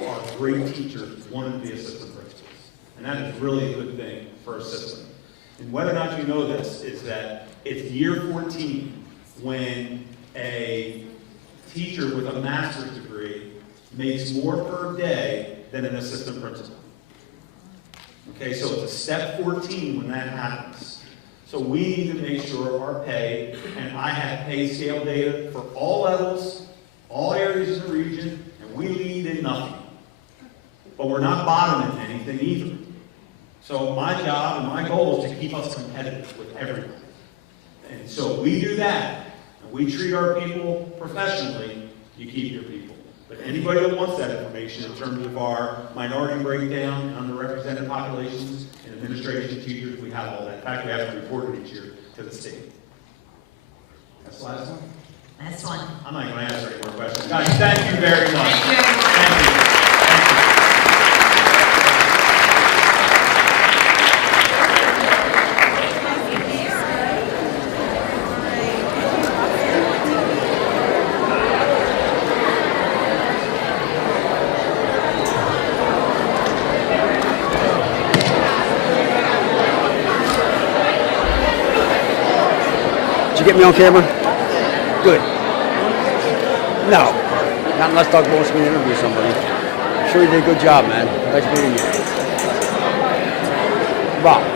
our great teachers wanted to be assistant principals. And that is really a good thing for a system. And whether or not you know this, is that it's year 14 when a teacher with a master's degree makes more per day than an assistant principal. Okay, so it's a step 14 when that happens. So we need to make sure our pay, and I have pay scale data for all levels, all areas of the region, and we lead in nothing. But we're not bottoming anything either. So my job and my goal is to keep us competitive with everyone. And so we do that, and we treat our people professionally, you keep your people. But anybody that wants that information in terms of our minority breakdown and underrepresented populations and administration teachers, we have all that. In fact, we have to report it each year to the state. That's the last one? Last one. I'm not going to answer any more questions. Guys, thank you very much. Thank you, everyone. Thank you. Did you get me on camera? Good. No, not unless Doug wants me to interview somebody. Sure, you did a good job, man. Nice meeting you. Rob.